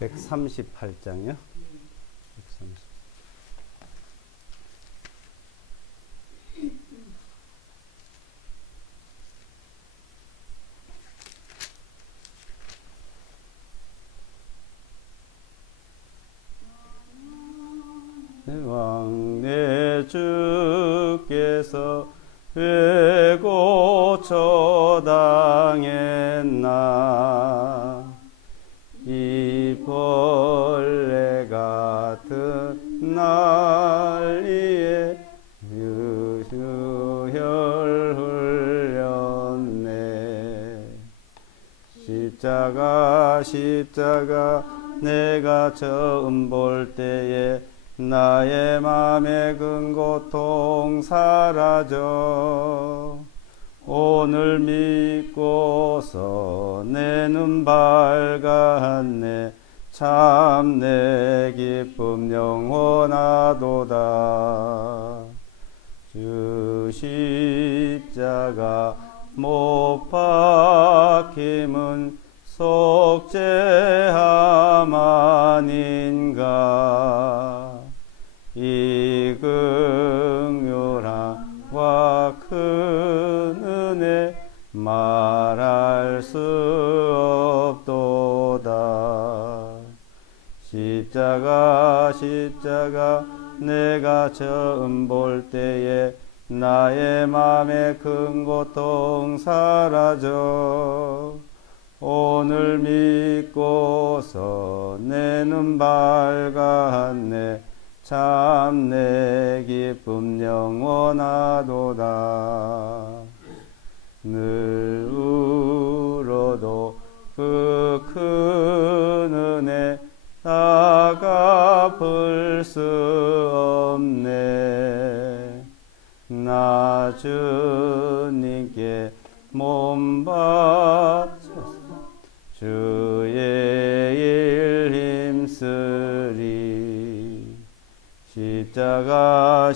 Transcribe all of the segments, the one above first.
138장이요? 130. 왕내 주께서 왜 고쳐당했나 이 벌레 같은 난리에 유혈 흘렸네. 십자가 내가 처음 볼 때에 나의 맘에 근 고통 사라져 오늘 믿고서 내 눈 밝았네. 참 내 기쁨 영원하도다. 주 십자가 못 박힘은 속죄함 아닌가. 이 긍휼함과 큰 은혜 말할 수 없도다. 십자가 내가 처음 볼 때에 나의 맘에 큰 고통 사라져 오늘 믿고서 내 눈 밝았네. 참 내 기쁨 영원하도다. 늘 울어도 그 큰 은혜 다 갚을 수 없네. 나 주님께 몸 바쳐서 주의 일 힘쓰리.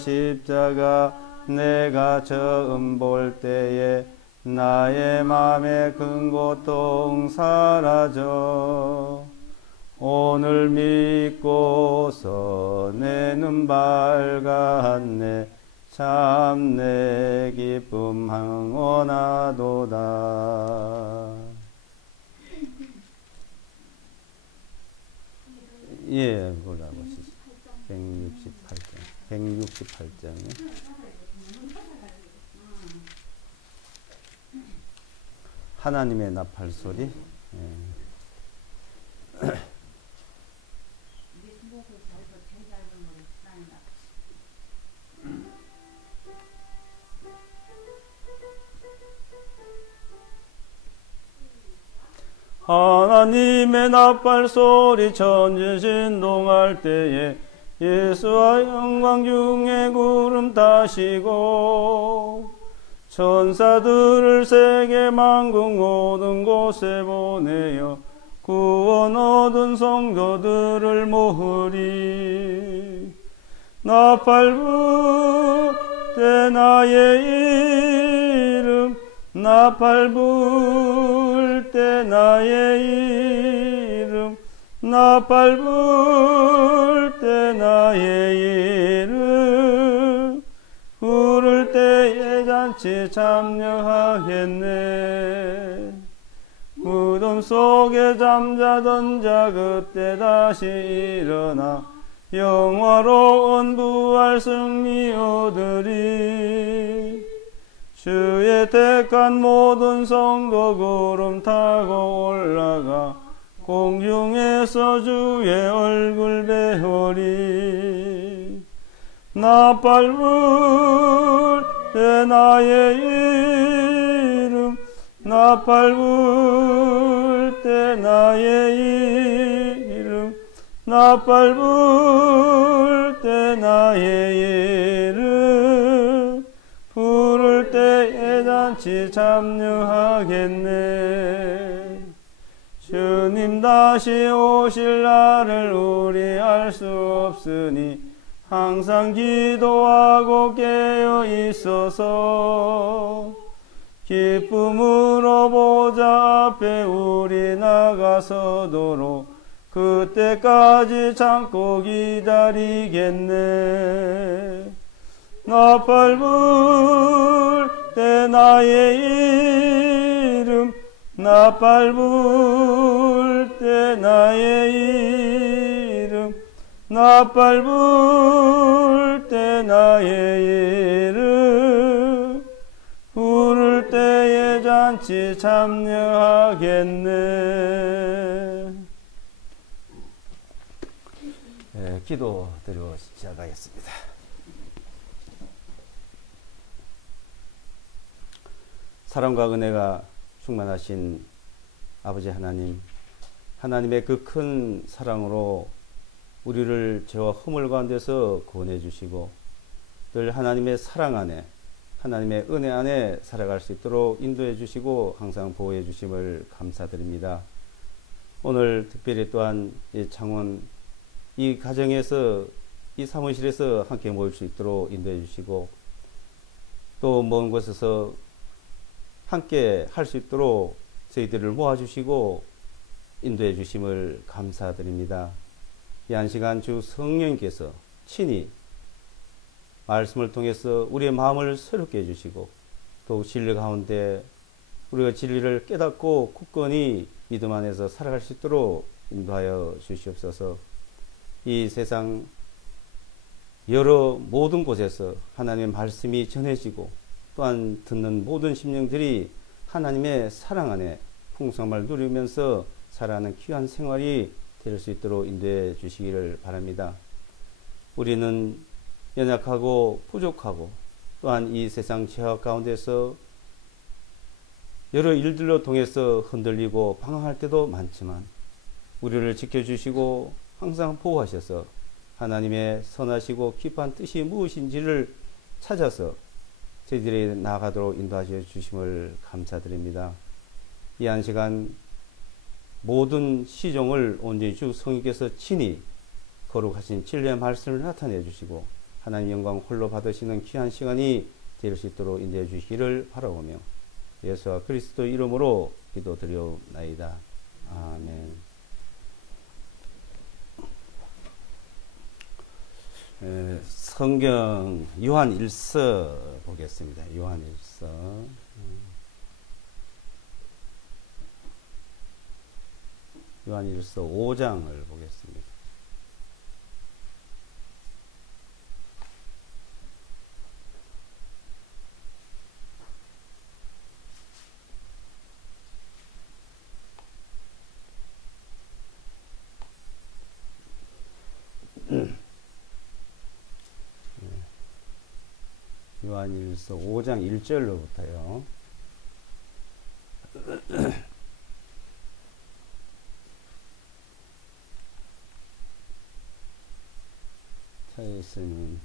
십자가 내가 처음 볼 때에 나의 맘에 큰 고통 사라져 오늘 믿고서 내 눈 밝았네. 참 내 기쁨 영원하도다. 예, 골라보시죠. 168장이요. 하나님의 나팔소리. 예. 하나님의 나팔소리 천지 신동할 때에 예수와 영광 중에 구름 타시고 천사들을 세계 만국 모든 곳에 보내어 구원 얻은 성도들을 모으리. 나팔 불 때 나의 이름 나팔 불 때 나의 이름 나팔 불 때 나의 이름 부를 때에 잔치 참여하겠네. 무덤 속에 잠자던 자 그때 다시 일어나 영화로운 부활 승리 얻으리. 주의 택한 모든 성도 구름 타고 올라가 공중에서 주의 얼굴 배우리. 나팔 불 때 나의 이름 나팔 불 때 나의 이름 나팔 불 때 나의 이름 부를 때에 잔치 참여하겠네. 주님 다시 오실 날을 우리 알 수 없으니 항상 기도하고 깨어 있어서 기쁨으로 보좌 앞에 우리 나가서도록 그때까지 참고 기다리겠네. 나팔 불 때 나의 이름, 나팔 불 때 나의 이름, 나팔 불 때 나의 이름, 부를 때에 잔치 참여하겠네. 기도드리고 시작하겠습니다. 사랑과 은혜가 충만하신 아버지 하나님, 하나님의 그 큰 사랑으로 우리를 죄와 허물 가운데서 구원해 주시고 늘 하나님의 사랑 안에, 하나님의 은혜 안에 살아갈 수 있도록 인도해 주시고 항상 보호해 주심을 감사드립니다. 오늘 특별히 또한 이 창원 이 가정에서, 이 사무실에서 함께 모일 수 있도록 인도해 주시고 또 먼 곳에서 함께 할 수 있도록 저희들을 모아주시고 인도해 주심을 감사드립니다. 이 한 시간 주 성령님께서 친히 말씀을 통해서 우리의 마음을 새롭게 해주시고 또 진리 가운데 우리가 진리를 깨닫고 굳건히 믿음 안에서 살아갈 수 있도록 인도하여 주시옵소서. 이 세상 여러 모든 곳에서 하나님의 말씀이 전해지고 또한 듣는 모든 심령들이 하나님의 사랑 안에 풍성함을 누리면서 살아가는 귀한 생활이 될 수 있도록 인도해 주시기를 바랍니다. 우리는 연약하고 부족하고 또한 이 세상 죄악 가운데서 여러 일들로 통해서 흔들리고 방황할 때도 많지만 우리를 지켜주시고 항상 보호하셔서 하나님의 선하시고 깊은 뜻이 무엇인지를 찾아서 저희들이 나아가도록 인도하셔 주심을 감사드립니다. 이 한 시간 모든 시종을 온전히 주 성령께서 친히 거룩하신 진리의 말씀을 나타내 주시고 하나님 영광 홀로 받으시는 귀한 시간이 될 수 있도록 인도해 주시기를 바라오며 예수와 그리스도 이름으로 기도드리옵나이다. 아멘. 성경 요한 1서 보겠습니다. 요한 1서 요한 1서 5장을 보겠습니다. 요한일서 5장 1절로부터요. 차에 있으면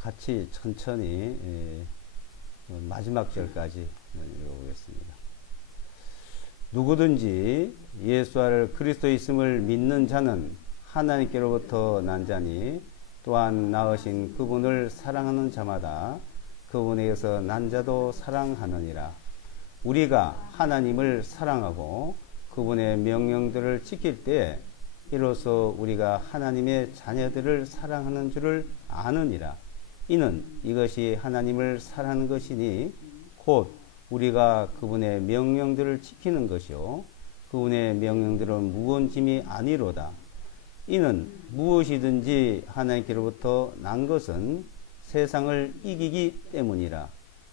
같이 천천히 마지막 절까지 읽어보겠습니다. 누구든지 예수를 그리스도 있음을 믿는 자는 하나님께로부터 난 자니 또한 낳으신 그분을 사랑하는 자마다 그분에 의해서 난 자도 사랑하느니라. 우리가 하나님을 사랑하고 그분의 명령들을 지킬 때 이로써 우리가 하나님의 자녀들을 사랑하는 줄을 아느니라. 이는 이것이 하나님을 사랑하는 것이니 곧 우리가 그분의 명령들을 지키는 것이요 그분의 명령들은 무거운 짐이 아니로다. 이는 무엇이든지 하나님께로부터 난 것은 세상을 이기기 때문이라.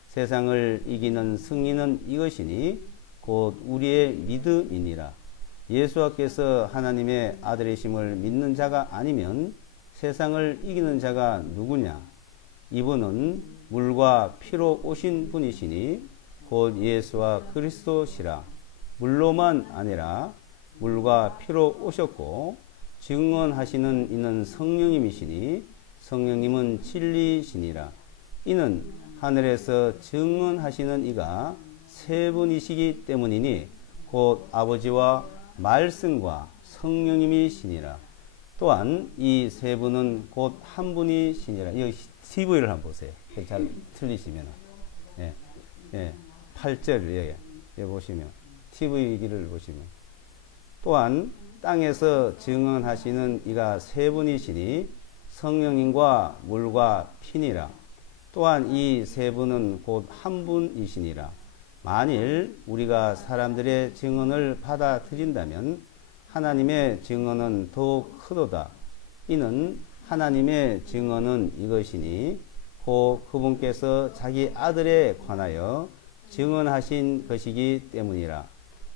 세상을 이기는 승리는 이것이니 곧 우리의 믿음이니라. 예수께서 하나님의 아들이심을 믿는 자가 아니면 세상을 이기는 자가 누구냐? 이분은 물과 피로 오신 분이시니 곧 예수와 그리스도시라. 물로만 아니라 물과 피로 오셨고 증언하시는 이는 성령님이시니 성령님은 진리시니라. 이는 하늘에서 증언하시는 이가 세 분이시기 때문이니 곧 아버지와 말씀과 성령님이시니라. 또한 이 세 분은 곧 한 분이시니라. 여기 TV를 한번 보세요. 잘 틀리시면. 예, 예. 8절, 여기 보시면. TV기를 보시면. 또한 땅에서 증언하시는 이가 세 분이시니 성령님과 물과 피니라. 또한 이 세 분은 곧 한 분이시니라. 만일 우리가 사람들의 증언을 받아들인다면 하나님의 증언은 더욱 크도다. 이는 하나님의 증언은 이것이니 곧 그분께서 자기 아들에 관하여 증언하신 것이기 때문이라.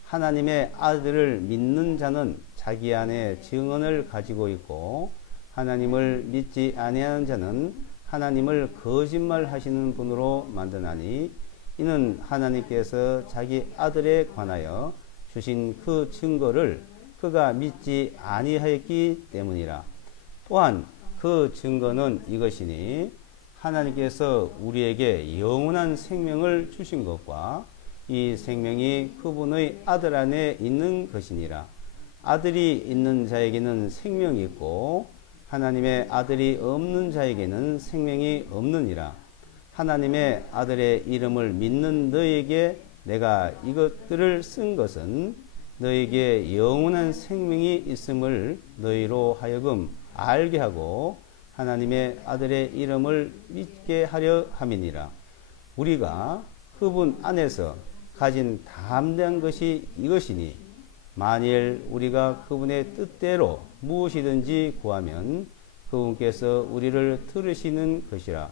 하나님의 아들을 믿는 자는 자기 안에 증언을 가지고 있고 하나님을 믿지 아니하는 자는 하나님을 거짓말하시는 분으로 만드나니 이는 하나님께서 자기 아들에 관하여 주신 그 증거를 그가 믿지 아니하였기 때문이라. 또한 그 증거는 이것이니 하나님께서 우리에게 영원한 생명을 주신 것과 이 생명이 그분의 아들 안에 있는 것이니라. 아들이 있는 자에게는 생명이 있고 하나님의 아들이 없는 자에게는 생명이 없느니라. 하나님의 아들의 이름을 믿는 너에게 내가 이것들을 쓴 것은 너에게 영원한 생명이 있음을 너희로 하여금 알게 하고 하나님의 아들의 이름을 믿게 하려 함이니라. 우리가 그분 안에서 가진 담대한 것이 이것이니 만일 우리가 그분의 뜻대로 무엇이든지 구하면 그분께서 우리를 들으시는 것이라.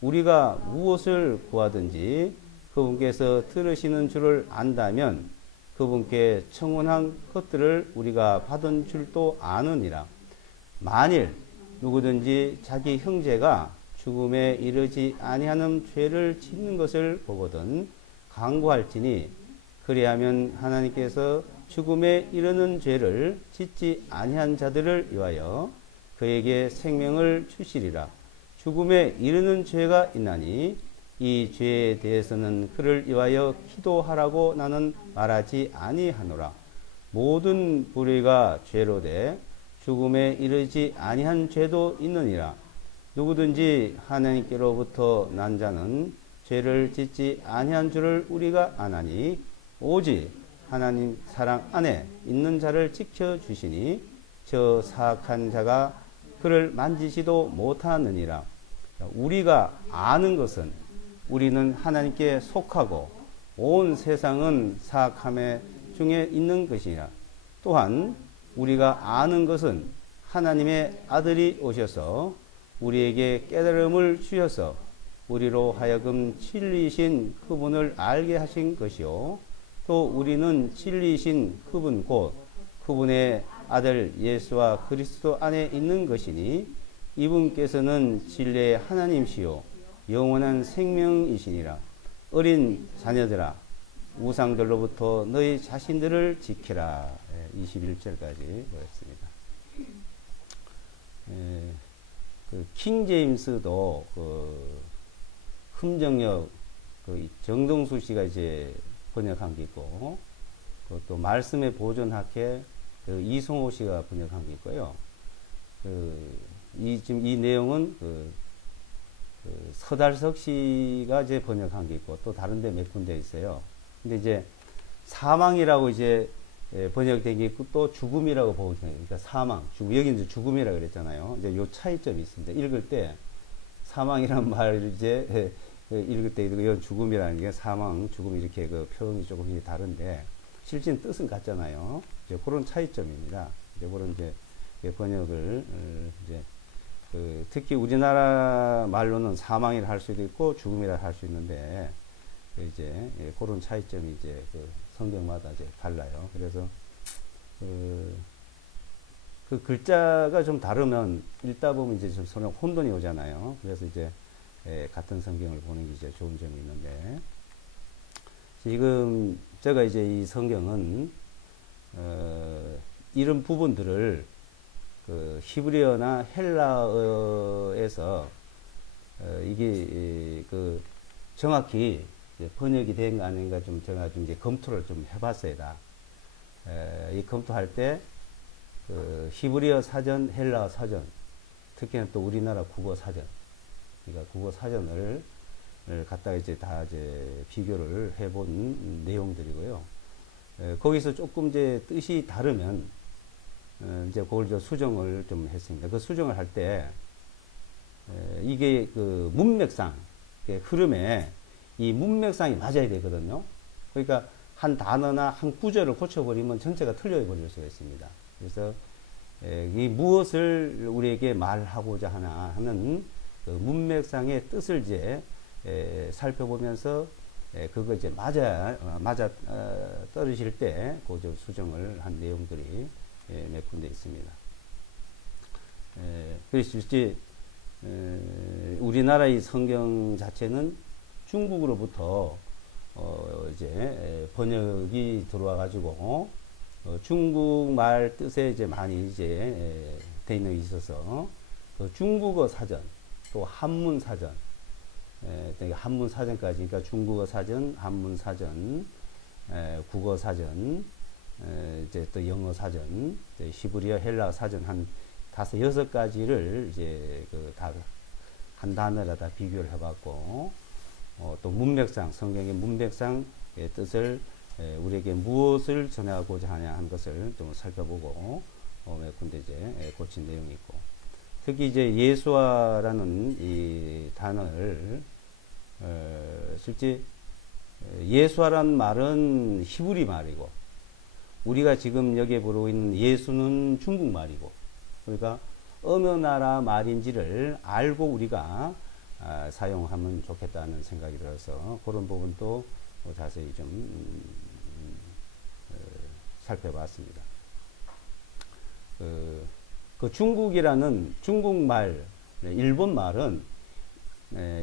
우리가 무엇을 구하든지 그분께서 들으시는 줄을 안다면 그분께 청원한 것들을 우리가 받은 줄도 아느니라. 만일 누구든지 자기 형제가 죽음에 이르지 아니하는 죄를 짓는 것을 보거든 강구할지니 그리하면 하나님께서 죽음에 이르는 죄를 짓지 아니한 자들을 위하여 그에게 생명을 주시리라. 죽음에 이르는 죄가 있나니 이 죄에 대해서는 그를 위하여 기도하라고 나는 말하지 아니하노라. 모든 불의가 죄로되 죽음에 이르지 아니한 죄도 있느니라. 누구든지 하나님께로부터 난 자는 죄를 짓지 아니한 줄을 우리가 아나니 오직 하나님 사랑 안에 있는 자를 지켜주시니 저 사악한 자가 그를 만지지도 못하느니라. 우리가 아는 것은 우리는 하나님께 속하고 온 세상은 사악함 중에 있는 것이니라. 또한 우리가 아는 것은 하나님의 아들이 오셔서 우리에게 깨달음을 주셔서 우리로 하여금 진리이신 그분을 알게 하신 것이요 또 우리는 진리이신 그분 곧 그분의 아들 예수와 그리스도 안에 있는 것이니 이분께서는 진리의 하나님이시요 영원한 생명이시니라. 어린 자녀들아 우상들로부터 너희 자신들을 지키라. 21절까지 보였습니다. 그 킹 제임스도 그 흠정역 그 정동수 씨가 이제 번역한 게 있고 또 말씀의 보존학회 그 이송호 씨가 번역한 게 있고요. 지금 이 내용은 서달석 씨가 이제 번역한 게 있고 또 다른 데 몇 군데 있어요. 근데 이제 사망이라고 이제 번역된 게 있고 또 죽음이라고 보시면 돼요. 그러니까 사망, 여기 이제 죽음이라고 그랬잖아요. 이제 요 차이점이 있습니다. 읽을 때 사망이라는 말을 이제 읽을 때 이건 죽음이라는 게 사망, 죽음 이렇게 그 표현이 조금 다른데 실제는 뜻은 같잖아요. 이제 그런 차이점입니다. 이제 그런 이제 번역을 이제 특히 우리나라 말로는 사망이라 할 수도 있고 죽음이라 할 수 있는데 이제 그런 차이점이 이제 성경마다 이제 달라요. 그래서 그 글자가 좀 다르면 읽다 보면 이제 좀 서로 혼돈이 오잖아요. 그래서 이제 같은 성경을 보는 게 이제 좋은 점이 있는데 지금 제가 이제 이 성경은 이런 부분들을 그 히브리어나 헬라어에서 이게 그 정확히 번역이 된 거 아닌가 좀 제가 좀 이제 검토를 좀 해봤어요. 이 검토할 때 그 히브리어 사전, 헬라어 사전, 특히나 또 우리나라 국어 사전, 그러니까 국어 사전을 갖다가 이제 다 이제 비교를 해본 내용들이고요. 거기서 조금 이제 뜻이 다르면 이제 그걸 저 수정을 좀 했습니다. 그 수정을 할 때 이게 그 문맥상 흐름에 이 문맥상이 맞아야 되거든요. 그러니까 한 단어나 한 구절을 고쳐버리면 전체가 틀려버릴 수가 있습니다. 그래서 이 무엇을 우리에게 말하고자 하나 하는 그 문맥상의 뜻을 이제 살펴보면서 그거 이제 맞아 떨어질 때 그 수정을 한 내용들이 몇 군데 있습니다. 그래서 이제 우리나라의 성경 자체는 중국으로부터 이제 번역이 들어와 가지고 중국말 뜻에 이제 많이 이제 돼 있는 게 있어서 그 중국어 사전 또 한문 사전 한문 사전까지 그러니까 중국어 사전, 한문 사전, 국어 사전, 이제 또 영어 사전, 히브리어, 헬라어 사전 한 5, 6가지를 이제 그 다 한 단어로 다 비교를 해봤고 또 문맥상 성경의 문맥상 뜻을 우리에게 무엇을 전하고자 하냐 하는 것을 좀 살펴보고 몇 군데 이제 고친 내용이 있고 특히 이제 예수화라는 이 단어를 실제 예수화란 말은 히브리 말이고 우리가 지금 여기에 부르고 있는 예수는 중국 말이고 그러니까 어느 나라 말인지를 알고 우리가 사용하면 좋겠다는 생각이 들어서 그런 부분도 자세히 좀 살펴봤습니다. 그 중국이라는 중국말, 일본 말은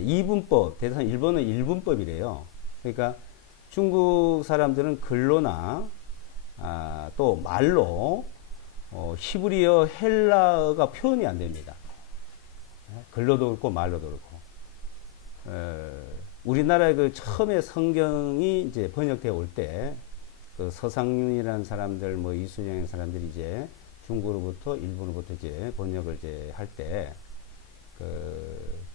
이분법, 대상 일본은 일분법이래요. 그러니까 중국 사람들은 글로나 또 말로 히브리어, 헬라어가 표현이 안 됩니다. 글로도 그렇고 말로도 그렇고. 우리나라에 그 처음에 성경이 이제 번역되어 올 때 그 서상윤이라는 사람들, 뭐 이순영이라는 사람들이 이제 중국으로부터 일본으로부터 이제 번역을 이제 할 때 그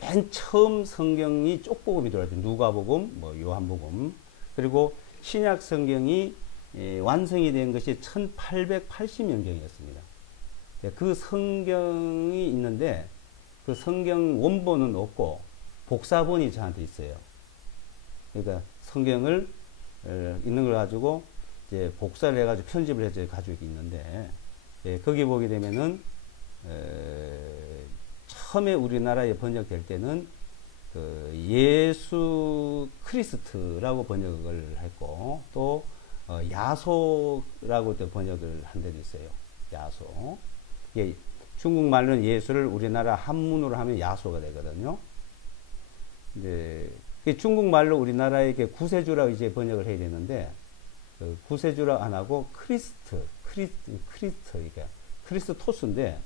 맨 처음 성경이 쪽복음이 들어왔죠. 누가복음, 뭐 요한복음, 그리고 신약 성경이 완성이 된 것이 1880년경이었습니다. 그 성경이 있는데 그 성경 원본은 없고 복사본이 저한테 있어요. 그러니까 성경을 있는 걸 가지고 이제 복사를 해가지고 편집을 해서 가지고 있는데 거기 보게 되면은 처음에 우리나라에 번역될 때는 그 예수 크리스트라고 번역을 했고 또 야소라고 또 번역을 한 데도 있어요. 야소. 예, 중국말로는 예수를 우리나라 한문으로 하면 야소가 되거든요. 이제 중국말로 우리나라에 구세주라고 이제 번역을 해야 되는데 그 구세주라 안 하고 크리스트, 그러니까 크리스토스인데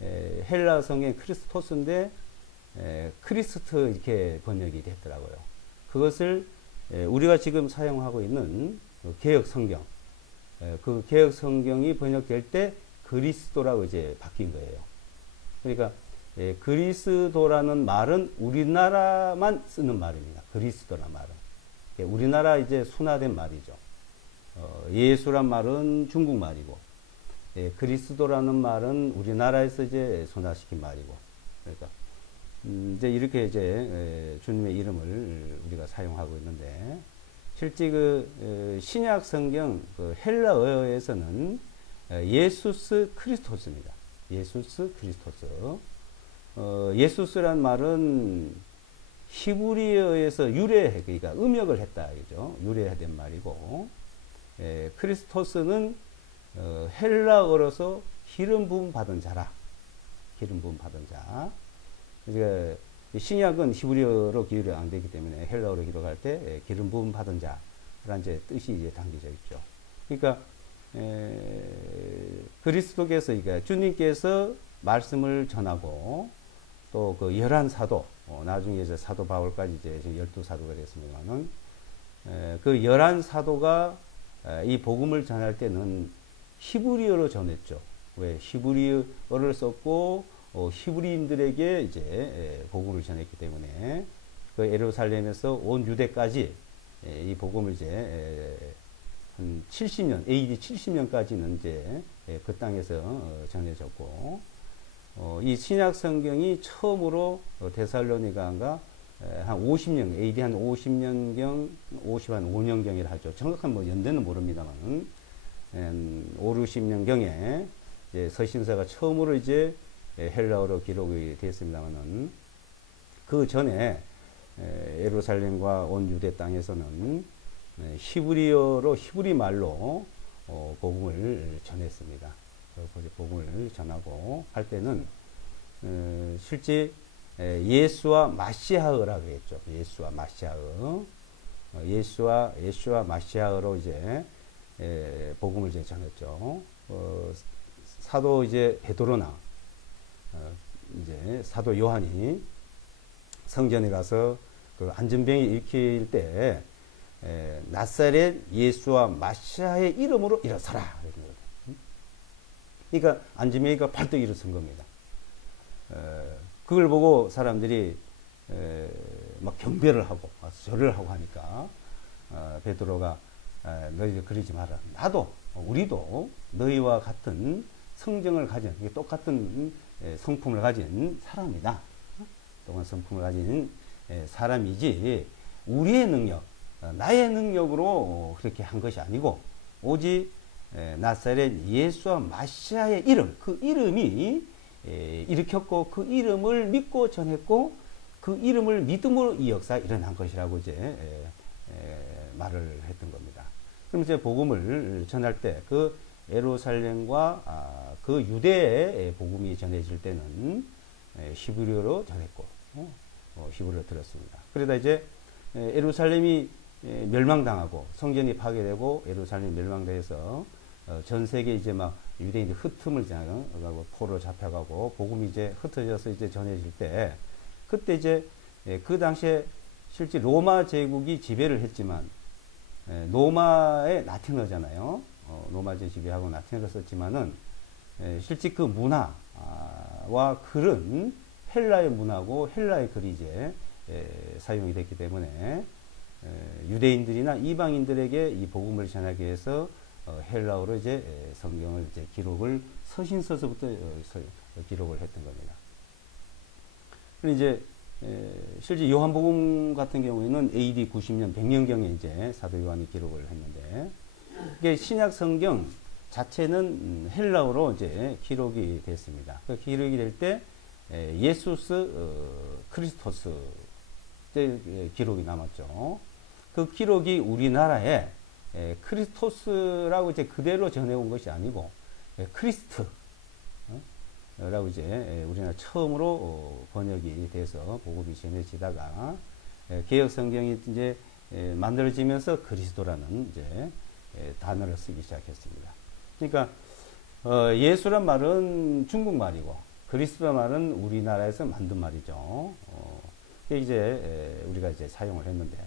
헬라 성의 크리스토스인데 크리스트 이렇게 번역이 됐더라고요. 그것을 우리가 지금 사용하고 있는 개역 성경, 그 개역 성경이 번역될 때 그리스도라고 이제 바뀐 거예요. 그러니까 그리스도라는 말은 우리나라만 쓰는 말입니다. 그리스도란 말은 우리나라 이제 순화된 말이죠. 예수란 말은 중국 말이고, 그리스도라는 말은 우리나라에서 이제 순화시킨 말이고, 그러니까 이제 이렇게 이제 주님의 이름을 우리가 사용하고 있는데 실제 그 신약 성경 그 헬라어에서는 예수스 크리스토스입니다. 예수스 크리스토스. 예수스란 말은 히브리어에서 유래, 그러니까 음역을 했다, 그죠? 유래된 말이고, 크리스토스는 헬라어로서 기름 부음 받은 자라. 기름 부음 받은 자. 그러니까 신약은 히브리어로 기록이 안 되기 때문에 헬라어로 기록할 때 기름 부음 받은 자라는 이제 뜻이 이제 담겨져 있죠. 그러니까 그리스도께서, 그러니까 주님께서 말씀을 전하고 또 그 11사도, 나중에 이제 사도 바울까지 이제 12사도가 됐습니다만은, 그 11사도가 이 복음을 전할 때는 히브리어로 전했죠. 왜? 히브리어를 썼고, 히브리인들에게 이제 복음을 전했기 때문에, 그 예루살렘에서 온 유대까지 이 복음을 이제 한 70년, AD 70년까지는 이제 그 땅에서 전해졌고, 이 신약 성경이 처음으로 데살로니가인가 한 50년, AD 한 50년경, 55년경이라 하죠. 정확한 뭐 연대는 모릅니다만, 5, 60년경에 서신서가 처음으로 이제 헬라어로 기록이 됐습니다만은, 그 전에 예루살렘과 온 유대 땅에서는 히브리어로, 히브리 말로 복음을 전했습니다. 복음을 전하고 할 때는 실제 예수와 마시아흐라고 했죠. 예수와 마시아흐, 예수와 마시아흐로 이제 복음을 이제 전했죠. 사도 이제 베드로나 이제 사도 요한이 성전에 가서 그 안전병이 일으킬 때 나사렛 예수와 마시아의 이름으로 일어서라. 그러니까 안전병이가 발떡 일어선 겁니다. 그걸 보고 사람들이 막 경배를 하고 절을 하고 하니까 베드로가 너희들 그러지 마라. 나도 우리도 너희와 같은 성정을 가진 똑같은 성품을 가진 사람이다. 똑같은 성품을 가진 사람이지 우리의 능력, 나의 능력으로 그렇게 한 것이 아니고 오직 나사렛 예수와 마시아의 이름, 그 이름이 일으켰고 그 이름을 믿고 전했고 그 이름을 믿음으로 이 역사가 일어난 것이라고 이제 말을 했던 겁니다. 그럼 이제 복음을 전할 때 그 예루살렘과 그 유대의 복음이 전해질 때는 히브리어로 전했고 히브리어로 들었습니다. 그러다 이제 예루살렘이 멸망당하고 성전이 파괴되고 예루살렘이 멸망돼서 전 세계 이제 막 유대인들 흩음을 지나가고 포로 잡혀가고 복음이 이제 흩어져서 이제 전해질 때 그때 이제 그 당시에 실제 로마 제국이 지배를 했지만 로마의 라틴어잖아요. 로마제 지배하고 라틴어를 썼지만은 실제 그 문화와 글은 헬라의 문화고 헬라의 글이 이제 사용이 됐기 때문에 유대인들이나 이방인들에게 이 복음을 전하기 위해서 헬라어로 이제 성경을 이제 기록을 서신서서부터 기록을 했던 겁니다. 그리고 이제 실제 요한복음 같은 경우에는 AD 90년 100년경에 이제 사도 요한이 기록을 했는데 이게 신약 성경 자체는 헬라어로 이제 기록이 됐습니다. 그 기록이 될 때 예수스 크리스토스 때 기록이 남았죠. 그 기록이 우리나라에 크리스토스라고 이제 그대로 전해온 것이 아니고 크리스트 라고 이제 우리나라 처음으로 번역이 돼서 복음이 전해지다가 개혁 성경이 이제 만들어지면서 그리스도라는 이제 단어를 쓰기 시작했습니다. 그러니까 예수란 말은 중국말이고 그리스도란 말은 우리나라에서 만든 말이죠. 그게 이제 우리가 이제 사용을 했는데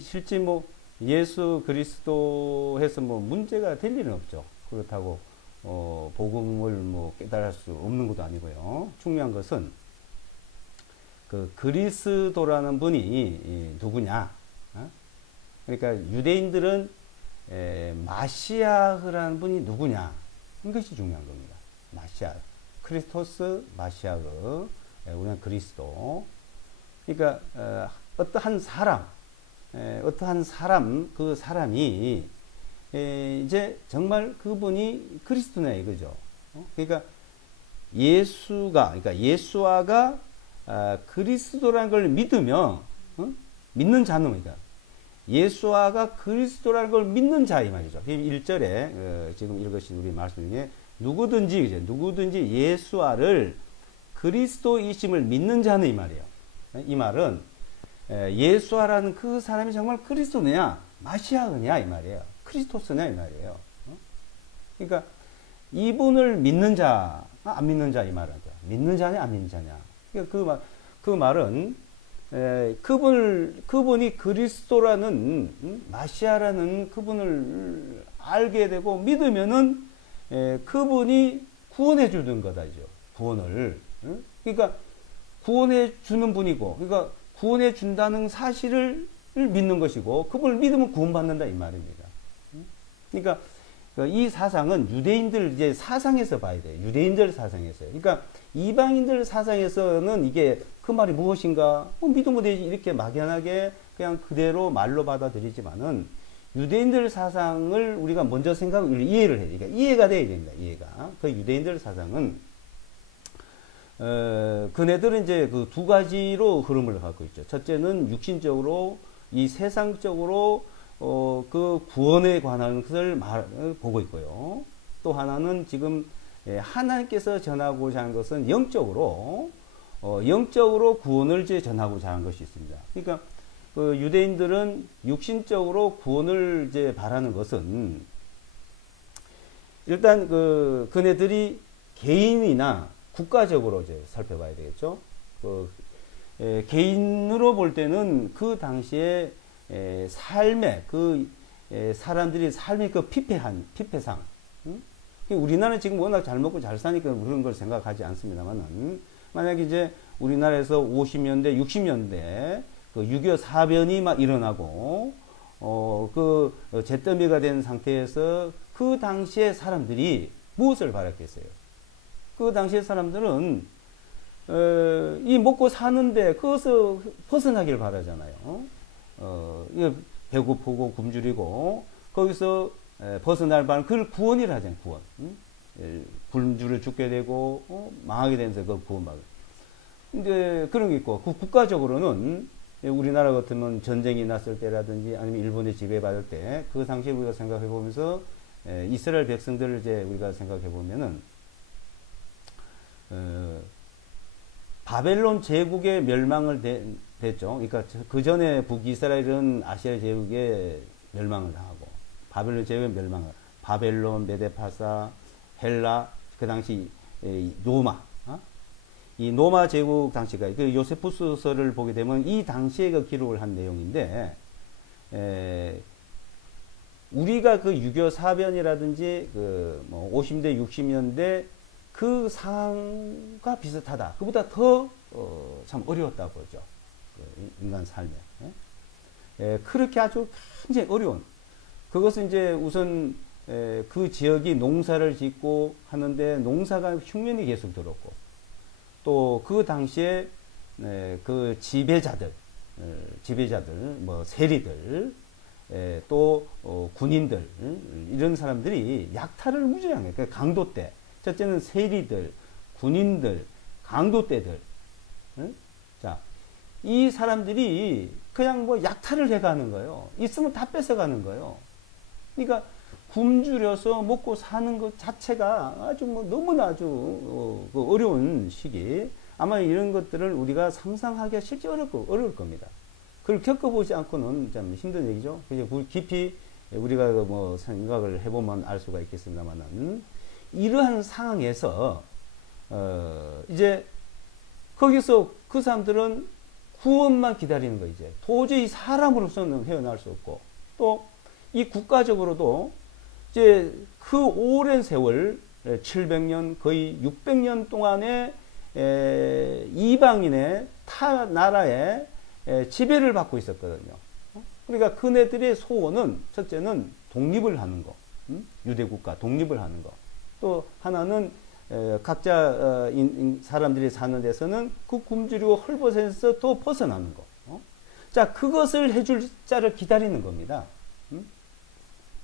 실제 뭐 예수 그리스도 해서 뭐 문제가 될 일은 없죠. 그렇다고 복음을 뭐 깨달을 수 없는 것도 아니고요. 중요한 것은 그 그리스도라는 분이 누구냐? 그러니까 유대인들은 마시아흐라는 분이 누구냐? 이것이 중요한 겁니다. 마시아, 크리스토스, 마시아흐, 우리는 그리스도. 그러니까 어떠한 사람, 그 사람이 이제 정말 그분이 그리스도냐 이거죠. 그러니까 그러니까 예수아가 그리스도라는 걸 믿으면 믿는 자는 그러니까 예수아가 그리스도라는 걸 믿는 자 이 말이죠. 1절에 지금 읽으신 우리 말씀 중에 누구든지 예수아를 그리스도이심을 믿는 자는 이 말이에요. 이 말은 예수아라는 그 사람이 정말 그리스도냐 마시아느냐 이 말이에요. 크리스토스냐 이 말이에요. 그러니까 이분을 믿는 자, 안 믿는 자 이 말이죠. 믿는 자냐 안 믿는 자냐. 그러니까 그 말은 그분이 그리스도라는 마시아라는 그분을 알게 되고 믿으면은 그분이 구원해 주는 거다죠. 구원을. 그러니까 구원해 주는 분이고, 그러니까 구원해 준다는 사실을 믿는 것이고 그분을 믿으면 구원받는다 이 말입니다. 그러니까 이 사상은 유대인들 이제 사상에서 봐야 돼요. 유대인들 사상에서요. 그러니까 이방인들 사상에서는 이게 그 말이 무엇인가? 믿으면 되지 이렇게 막연하게 그냥 그대로 말로 받아들이지만은 유대인들 사상을 우리가 먼저 이해를 해야 돼요. 그러니까 이해가 돼야 됩니다. 이해가. 그 유대인들 사상은 그네들은 이제 그 두 가지로 흐름을 갖고 있죠. 첫째는 육신적으로 이 세상적으로 그 구원에 관한 것을 보고 있고요. 또 하나는 지금 하나님께서 전하고자 하는 것은 영적으로 구원을 이제 전하고자 하는 것이 있습니다. 그러니까 그 유대인들은 육신적으로 구원을 이제 바라는 것은 일단 그네들이 개인이나 국가적으로 이제 살펴봐야 되겠죠. 개인으로 볼 때는 그 당시에 삶의 사람들이 삶의 그 피폐상. 우리나라는 지금 워낙 잘 먹고 잘 사니까 그런 걸 생각하지 않습니다만은 만약에 이제 우리나라에서 50년대, 60년대 그 6.25 사변이 막 일어나고 잿더미가 된 상태에서 그 당시에 사람들이 무엇을 바랐겠어요? 그 당시에 사람들은 이 먹고 사는데 그것을 벗어나길 바라잖아요. 배고프고 굶주리고 거기서 벗어날 바는 그걸 구원이라 하잖아요. 구원. 굶주려 죽게 되고 망하게 되면서 그 구원받을. 근데 그런 게 있고 그 국가적으로는 우리나라 같으면 전쟁이 났을 때라든지 아니면 일본의 지배받을 때 그 당시에 우리가 생각해 보면서 이스라엘 백성들을 이제 우리가 생각해 보면은 바벨론 제국의 멸망을 됐죠. 그러니까 그 전에 북이스라엘은 아시아 제국에 멸망을 당하고 바벨론 제국의 멸망을 바벨론, 메데파사, 헬라 그 당시 로마 이 로마 제국 당시가 그 요세푸스서를 보게 되면 이 당시에 그 기록을 한 내용인데 우리가 그 6.25 사변이라든지 그 뭐 50대 60년대 그 상황과 비슷하다. 그보다 더 참 어려웠다고 보죠. 인간 삶에. 그렇게 아주 굉장히 어려운. 그것은 이제 우선 그 지역이 농사를 짓고 하는데 농사가 흉년이 계속 들었고 또 그 당시에 그 지배자들, 뭐 세리들, 또 군인들 이런 사람들이 약탈을 무지하게 그러니까 강도 때 첫째는 세리들, 군인들, 강도떼들. 자, 이 사람들이 그냥 뭐 약탈을 해가는 거예요. 있으면 다 뺏어가는 거예요. 그러니까 굶주려서 먹고 사는 것 자체가 아주 뭐 너무나 아주 어려운 시기. 아마 이런 것들을 우리가 상상하기가 실제 어려울 겁니다. 그걸 겪어보지 않고는 참 힘든 얘기죠. 그래서 깊이 우리가 뭐 생각을 해보면 알 수가 있겠습니다만은 이러한 상황에서 이제 거기서 그 사람들은 구원만 기다리는 거 이제 도저히 사람으로서는 헤어날 수 없고 또 이 국가적으로도 이제 그 오랜 세월 700년 거의 600년 동안의 이방인의 타 나라의 지배를 받고 있었거든요. 그러니까 그네들의 소원은 첫째는 독립을 하는 거, 유대국가 독립을 하는 거. 또 하나는 각자 사람들이 사는 데서는 그 굶주리고 헐벗어서 또 벗어나는 거. 자, 그것을 해줄 자를 기다리는 겁니다.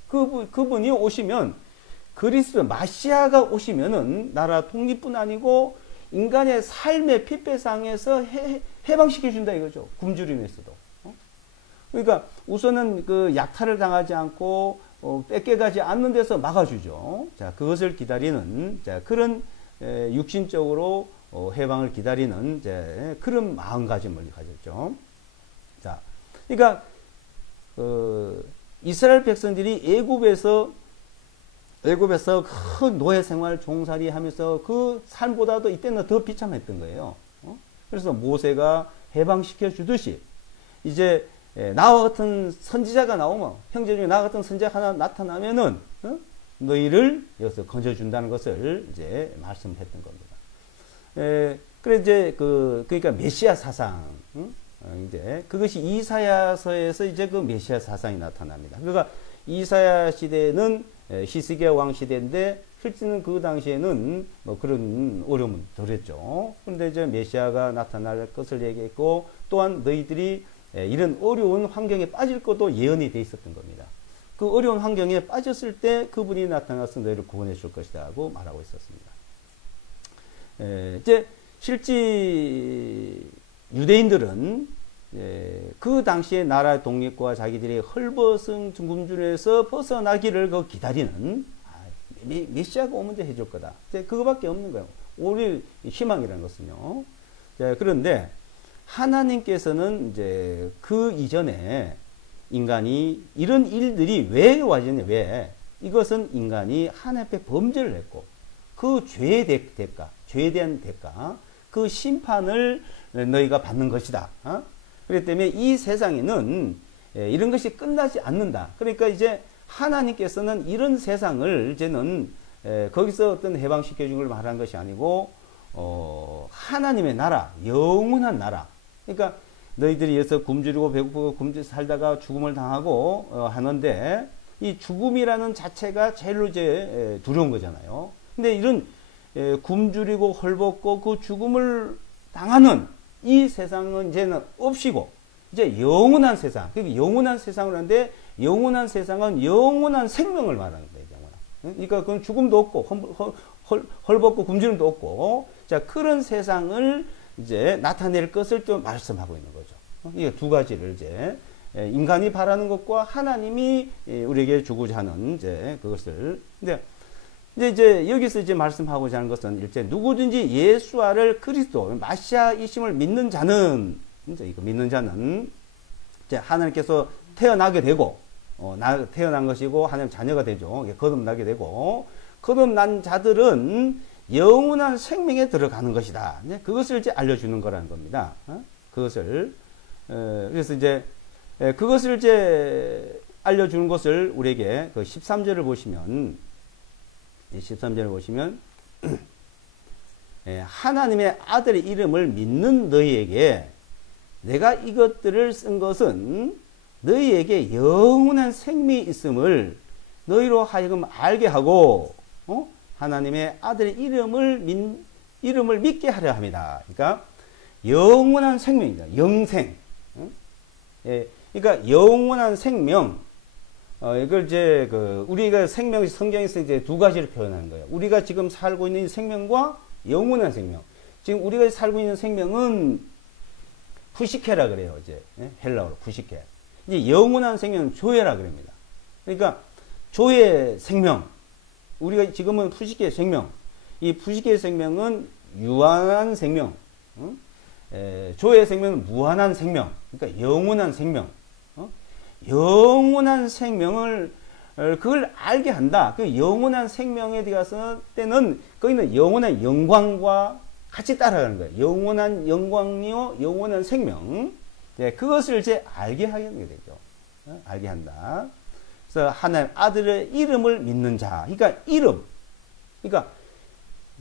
그분이 오시면 그리스도 마시아가 오시면은 나라 독립뿐 아니고 인간의 삶의 피폐상에서 해방시켜 준다 이거죠. 굶주림에서도. 그러니까 우선은 그 약탈을 당하지 않고 뺏겨가지 않는 데서 막아주죠. 자, 그것을 기다리는 자, 그런 육신적으로 해방을 기다리는 그런 마음가짐을 가졌죠. 자, 그러니까 이스라엘 백성들이 애굽에서 큰 노예 생활 종살이 하면서 그 삶보다도 이때는 더 비참했던 거예요. 그래서 모세가 해방시켜 주듯이 이제 나와 같은 선지자가 나오면 형제 중에 나와 같은 선지자가 하나 나타나면은 너희를 여기서 건져준다는 것을 이제 말씀했던 겁니다. 그래 이제 그러니까 메시아 사상 이제 그것이 이사야서에서 이제 그 메시아 사상이 나타납니다. 그러니까 이사야 시대는 히스기야 왕 시대인데 실제는 그 당시에는 뭐 그런 어려움은 덜했죠. 그런데 이제 메시아가 나타날 것을 얘기했고 또한 너희들이 이런 어려운 환경에 빠질 것도 예언이 돼 있었던 겁니다. 그 어려운 환경에 빠졌을 때 그분이 나타나서 너희를 구원해 줄 것이다 하고 말하고 있었습니다. 이제 실제 유대인들은 그 당시에 나라 독립과 자기들이 헐벗은 굶주림에서 벗어나기를 기다리는 메시아가 오면 이제 해줄 거다. 이제 그거밖에 없는 거예요. 우리 희망이라는 것은요. 그런데 하나님께서는 이제 그 이전에 인간이 이런 일들이 왜 와지냐, 왜? 이것은 인간이 하나님 앞에 범죄를 했고, 그 죄의 대가, 죄에 대한 대가, 그 심판을 너희가 받는 것이다. 그렇기 때문에 이 세상에는 이런 것이 끝나지 않는다. 그러니까 이제 하나님께서는 이런 세상을 이제는 거기서 어떤 해방시켜 준 걸 말한 것이 아니고, 하나님의 나라, 영원한 나라. 그러니까 너희들이 여기서 굶주리고 배고프고 살다가 죽음을 당하고 하는데 이 죽음이라는 자체가 제일로 이제 두려운 거잖아요. 근데 이런 굶주리고 헐벗고 그 죽음을 당하는 이 세상은 이제는 없이고 이제 영원한 세상. 그러니까 영원한 세상을 하는데 영원한 세상은 영원한 생명을 말하는 거예요. 영원한. 그러니까 그건 죽음도 없고 헐벗고 굶주림도 없고 자 그런 세상을 이제 나타낼 것을 좀 말씀하고 있는 거죠. 이게 두 가지를 이제 인간이 바라는 것과 하나님이 우리에게 주고자 하는 이제 그것을. 근데 이제 여기서 이제 말씀하고자 하는 것은 일제 누구든지 예수와를 그리스도 마시아이심을 믿는 자는 이제 이거 믿는 자는 이제 하나님께서 태어나게 되고 태어난 것이고 하나님 자녀가 되죠. 거듭나게 되고 거듭난 자들은 영원한 생명에 들어가는 것이다. 그것을 이제 알려주는 거라는 겁니다. 그것을 그래서 이제 그것을 이제 알려주는 것을 우리에게 그 13절을 보시면 13절을 보시면 하나님의 아들의 이름을 믿는 너희에게 내가 이것들을 쓴 것은 너희에게 영원한 생명이 있음을 너희로 하여금 알게 하고 하나님의 아들의 이름을 믿게 하려 합니다. 그러니까 영원한 생명입니다. 영생. 그러니까 영원한 생명. 이걸 이제 우리가 성경에서 이제 두 가지를 표현하는 거예요. 우리가 지금 살고 있는 생명과 영원한 생명. 지금 우리가 살고 있는 생명은 푸시케라 그래요. 이제 헬라어로 푸시케. 이제 영원한 생명은 조에라 그럽니다. 그러니까 조의 생명. 우리가 지금은 푸시케의 생명. 이 푸시케의 생명은 유한한 생명. 조의 생명은 무한한 생명. 그러니까 영원한 생명. 영원한 생명을 그걸 알게 한다. 그 영원한 생명에 대해서 때는 거기는 영원한 영광과 같이 따라가는 거예요. 영원한 영광이요, 영원한 생명. 네, 그것을 이제 알게 하게 되죠. 알게 한다. 그래서 하나님 아들의 이름을 믿는 자. 그러니까 이름. 그러니까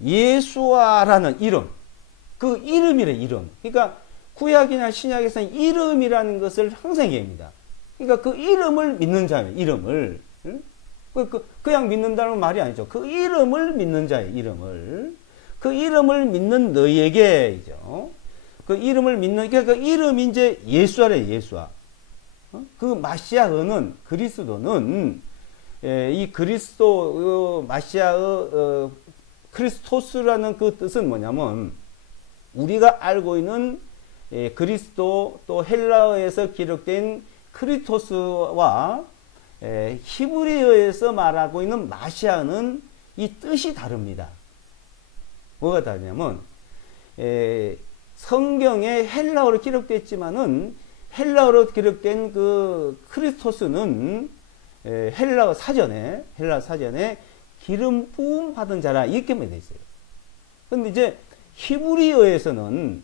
예수아라는 이름. 그 이름이래, 이름. 그러니까 구약이나 신약에서는 이름이라는 것을 항상 얘기합니다. 그러니까 그 이름을 믿는 자예요. 이름을. 그냥 믿는다는 말이 아니죠. 그 이름을 믿는 자예요. 이름을. 그 이름을 믿는 너희에게죠. 그 이름을 믿는, 그러니까 그 이름이 이제 예수아래, 예수아. 그 마시아어는, 그리스도는, 이 그리스도, 마시아어, 크리스토스라는 그 뜻은 뭐냐면, 우리가 알고 있는 그리스도 또 헬라어에서 기록된 크리토스와 히브리어에서 말하고 있는 마시아는 이 뜻이 다릅니다. 뭐가 다르냐면 성경에 헬라어로 기록됐지만은 헬라어로 기록된 그 크리스토스는 헬라어 사전에 기름 부음 받은 자라 이렇게 되어 있어요. 근데 이제 히브리어에서는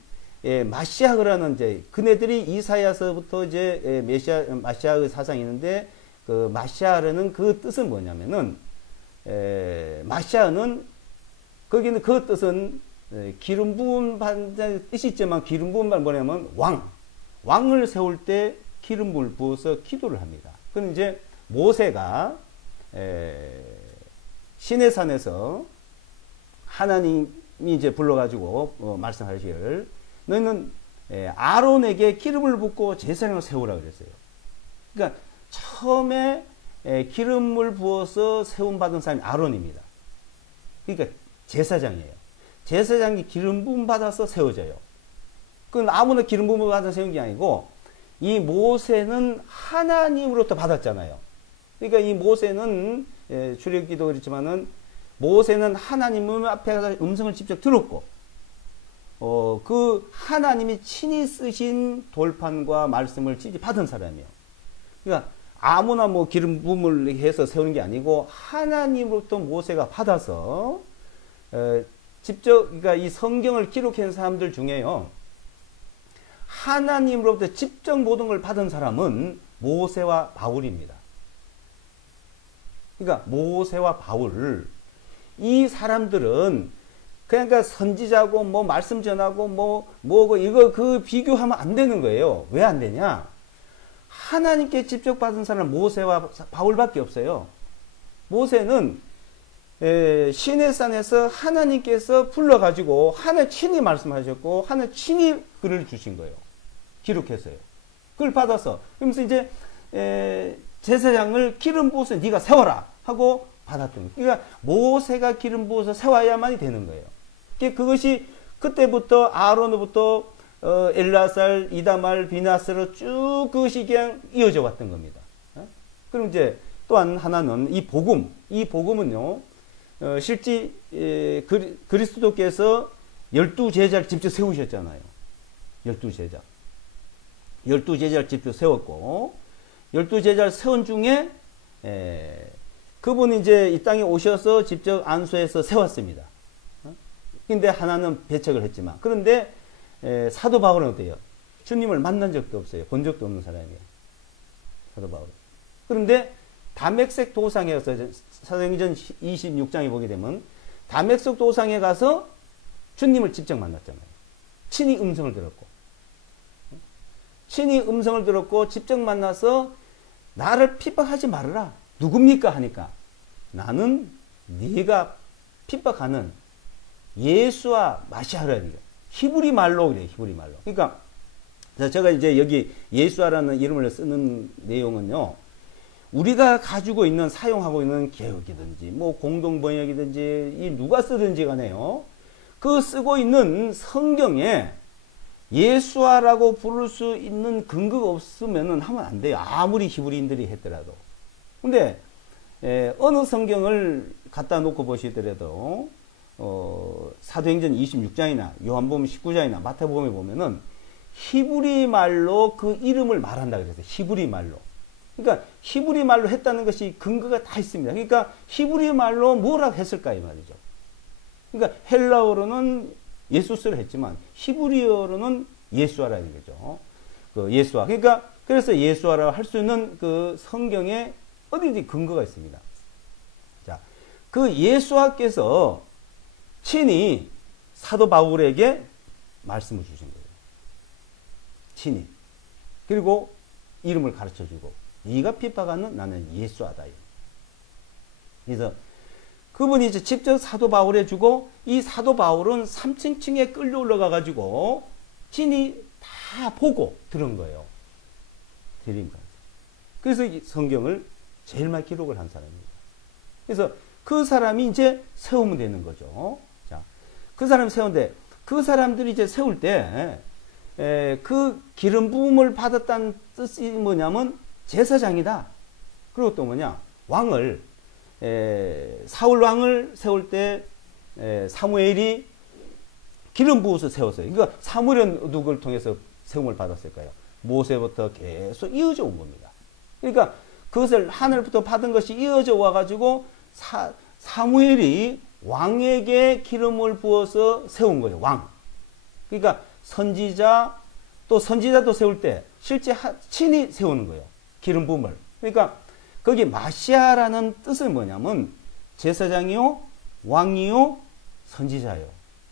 마시아흐라는 이제 그네들이 이사야서부터 이제 마시아의 사상이 있는데 그 마시아르는 그 뜻은 뭐냐면은 마시아는 거기는 그 뜻은 기름 부음 받는 뜻이 있지만 기름 부음 말 뭐냐면 왕 왕을 세울 때 기름을 부어서 기도를 합니다. 그럼 이제 모세가 시내산에서 하나님이 이제 불러가지고 말씀하시기를 너희는 아론에게 기름을 붓고 제사장을 세우라 그랬어요. 그러니까 처음에 기름을 부어서 세움 받은 사람이 아론입니다. 그러니까 제사장이에요. 제사장이 기름 부음 받아서 세워져요. 그건 아무나 기름 부음 받아서 세운 게 아니고 이 모세는 하나님으로부터 받았잖아요. 그러니까 이 모세는 출애굽기도 그렇지만은 모세는 하나님 앞에 가서 음성을 직접 들었고 그 하나님이 친히 쓰신 돌판과 말씀을 직접 받은 사람이에요. 그러니까 아무나 뭐 기름 부음을 해서 세우는 게 아니고 하나님으로부터 모세가 받아서 직접 그러니까 이 성경을 기록한 사람들 중에요. 하나님으로부터 직접 모든 걸 받은 사람은 모세와 바울입니다. 그러니까 모세와 바울 이 사람들은 그러니까 선지자고 뭐 말씀 전하고 뭐고 이거 그 비교하면 안 되는 거예요. 왜 안 되냐? 하나님께 직접 받은 사람은 모세와 바울밖에 없어요. 모세는 시내산에서 하나님께서 불러가지고 하나님 친히 말씀하셨고 하나님 친히 글을 주신 거예요. 기록했어요. 그걸 받아서 그러면서 이제 제사장을 기름 부어서 네가 세워라 하고 받았던 거예요. 그러니까 모세가 기름 부어서 세워야만이 되는 거예요. 그것이 그때부터 아론으로부터 엘라살, 이다말, 비나스로 쭉 그것이 그냥 이어져 왔던 겁니다. 그럼 이제 또한 하나는 이 복음은요, 실제 그리스도께서 12제자를 직접 세우셨잖아요. 12제자. 12제자를 직접 세웠고, 12제자를 세운 중에, 그분이 이제 이 땅에 오셔서 직접 안수해서 세웠습니다. 근데 하나는 배척을 했지만, 그런데 사도 바울은 어때요? 주님을 만난 적도 없어요. 본 적도 없는 사람이에요. 사도 바울. 그런데 다메섹 도상에 가서 사도행전 26장에 보게 되면 다메섹 도상에 가서 주님을 직접 만났잖아요. 친히 음성을 들었고. 친히 음성을 들었고 직접 만나서 나를 핍박하지 말아라. 누굽니까? 하니까 나는 네가 핍박하는 예수와 마시아라는 히브리 말로 그래요. 히브리 말로. 그러니까 제가 이제 여기 예수아라는 이름을 쓰는 내용은요. 우리가 가지고 있는 사용하고 있는 개혁이든지 뭐 공동 번역이든지 이 누가 쓰든지 간에요. 그 쓰고 있는 성경에 예수아라고 부를 수 있는 근거가 없으면은 하면 안 돼요. 아무리 히브리인들이 했더라도. 근데 어느 성경을 갖다 놓고 보시더라도 사도행전 26장이나 요한복음 19장이나 마태복음에 보면은 히브리 말로 그 이름을 말한다 그랬어요. 히브리 말로. 그러니까 히브리 말로 했다는 것이 근거가 다 있습니다. 그러니까 히브리 말로 뭐라고 했을까 이 말이죠. 그러니까 헬라어로는 예수스를 했지만 히브리어로는 예수아라는 거죠. 그 예수아. 그러니까 그래서 예수아라고 할 수 있는 그 성경에 어디든지 근거가 있습니다. 자, 그 예수아께서 친히 사도 바울에게 말씀을 주신 거예요. 친히. 그리고 이름을 가르쳐 주고 네가 핍박하는 나는 예수아다. 그래서 그분이 이제 직접 사도 바울에 주고 이 사도 바울은 3층에 끌려 올라가 가지고 친히 다 보고 들은 거예요. 그래서 이 성경을 제일 많이 기록을 한 사람입니다. 그래서 그 사람이 이제 세우면 되는 거죠. 자, 그 사람이 세우는데 그 사람들이 이제 세울 때 그 기름 부음을 받았다는 뜻이 뭐냐면 제사장이다. 그리고 또 뭐냐 왕을 사울 왕을 세울 때 사무엘이 기름 부어서 세웠어요. 그러니까 사무엘은 누구를 통해서 세움을 받았을까요? 모세부터 계속 이어져 온 겁니다. 그러니까 그것을 하늘부터 받은 것이 이어져 와가지고 사무엘이 왕에게 기름을 부어서 세운 거예요. 왕. 그러니까 선지자 또 선지자도 세울 때 실제 친히 세우는 거예요. 기름 부음을. 그러니까 거기 마시아라는 뜻은 뭐냐면 제사장이요, 왕이요, 선지자요.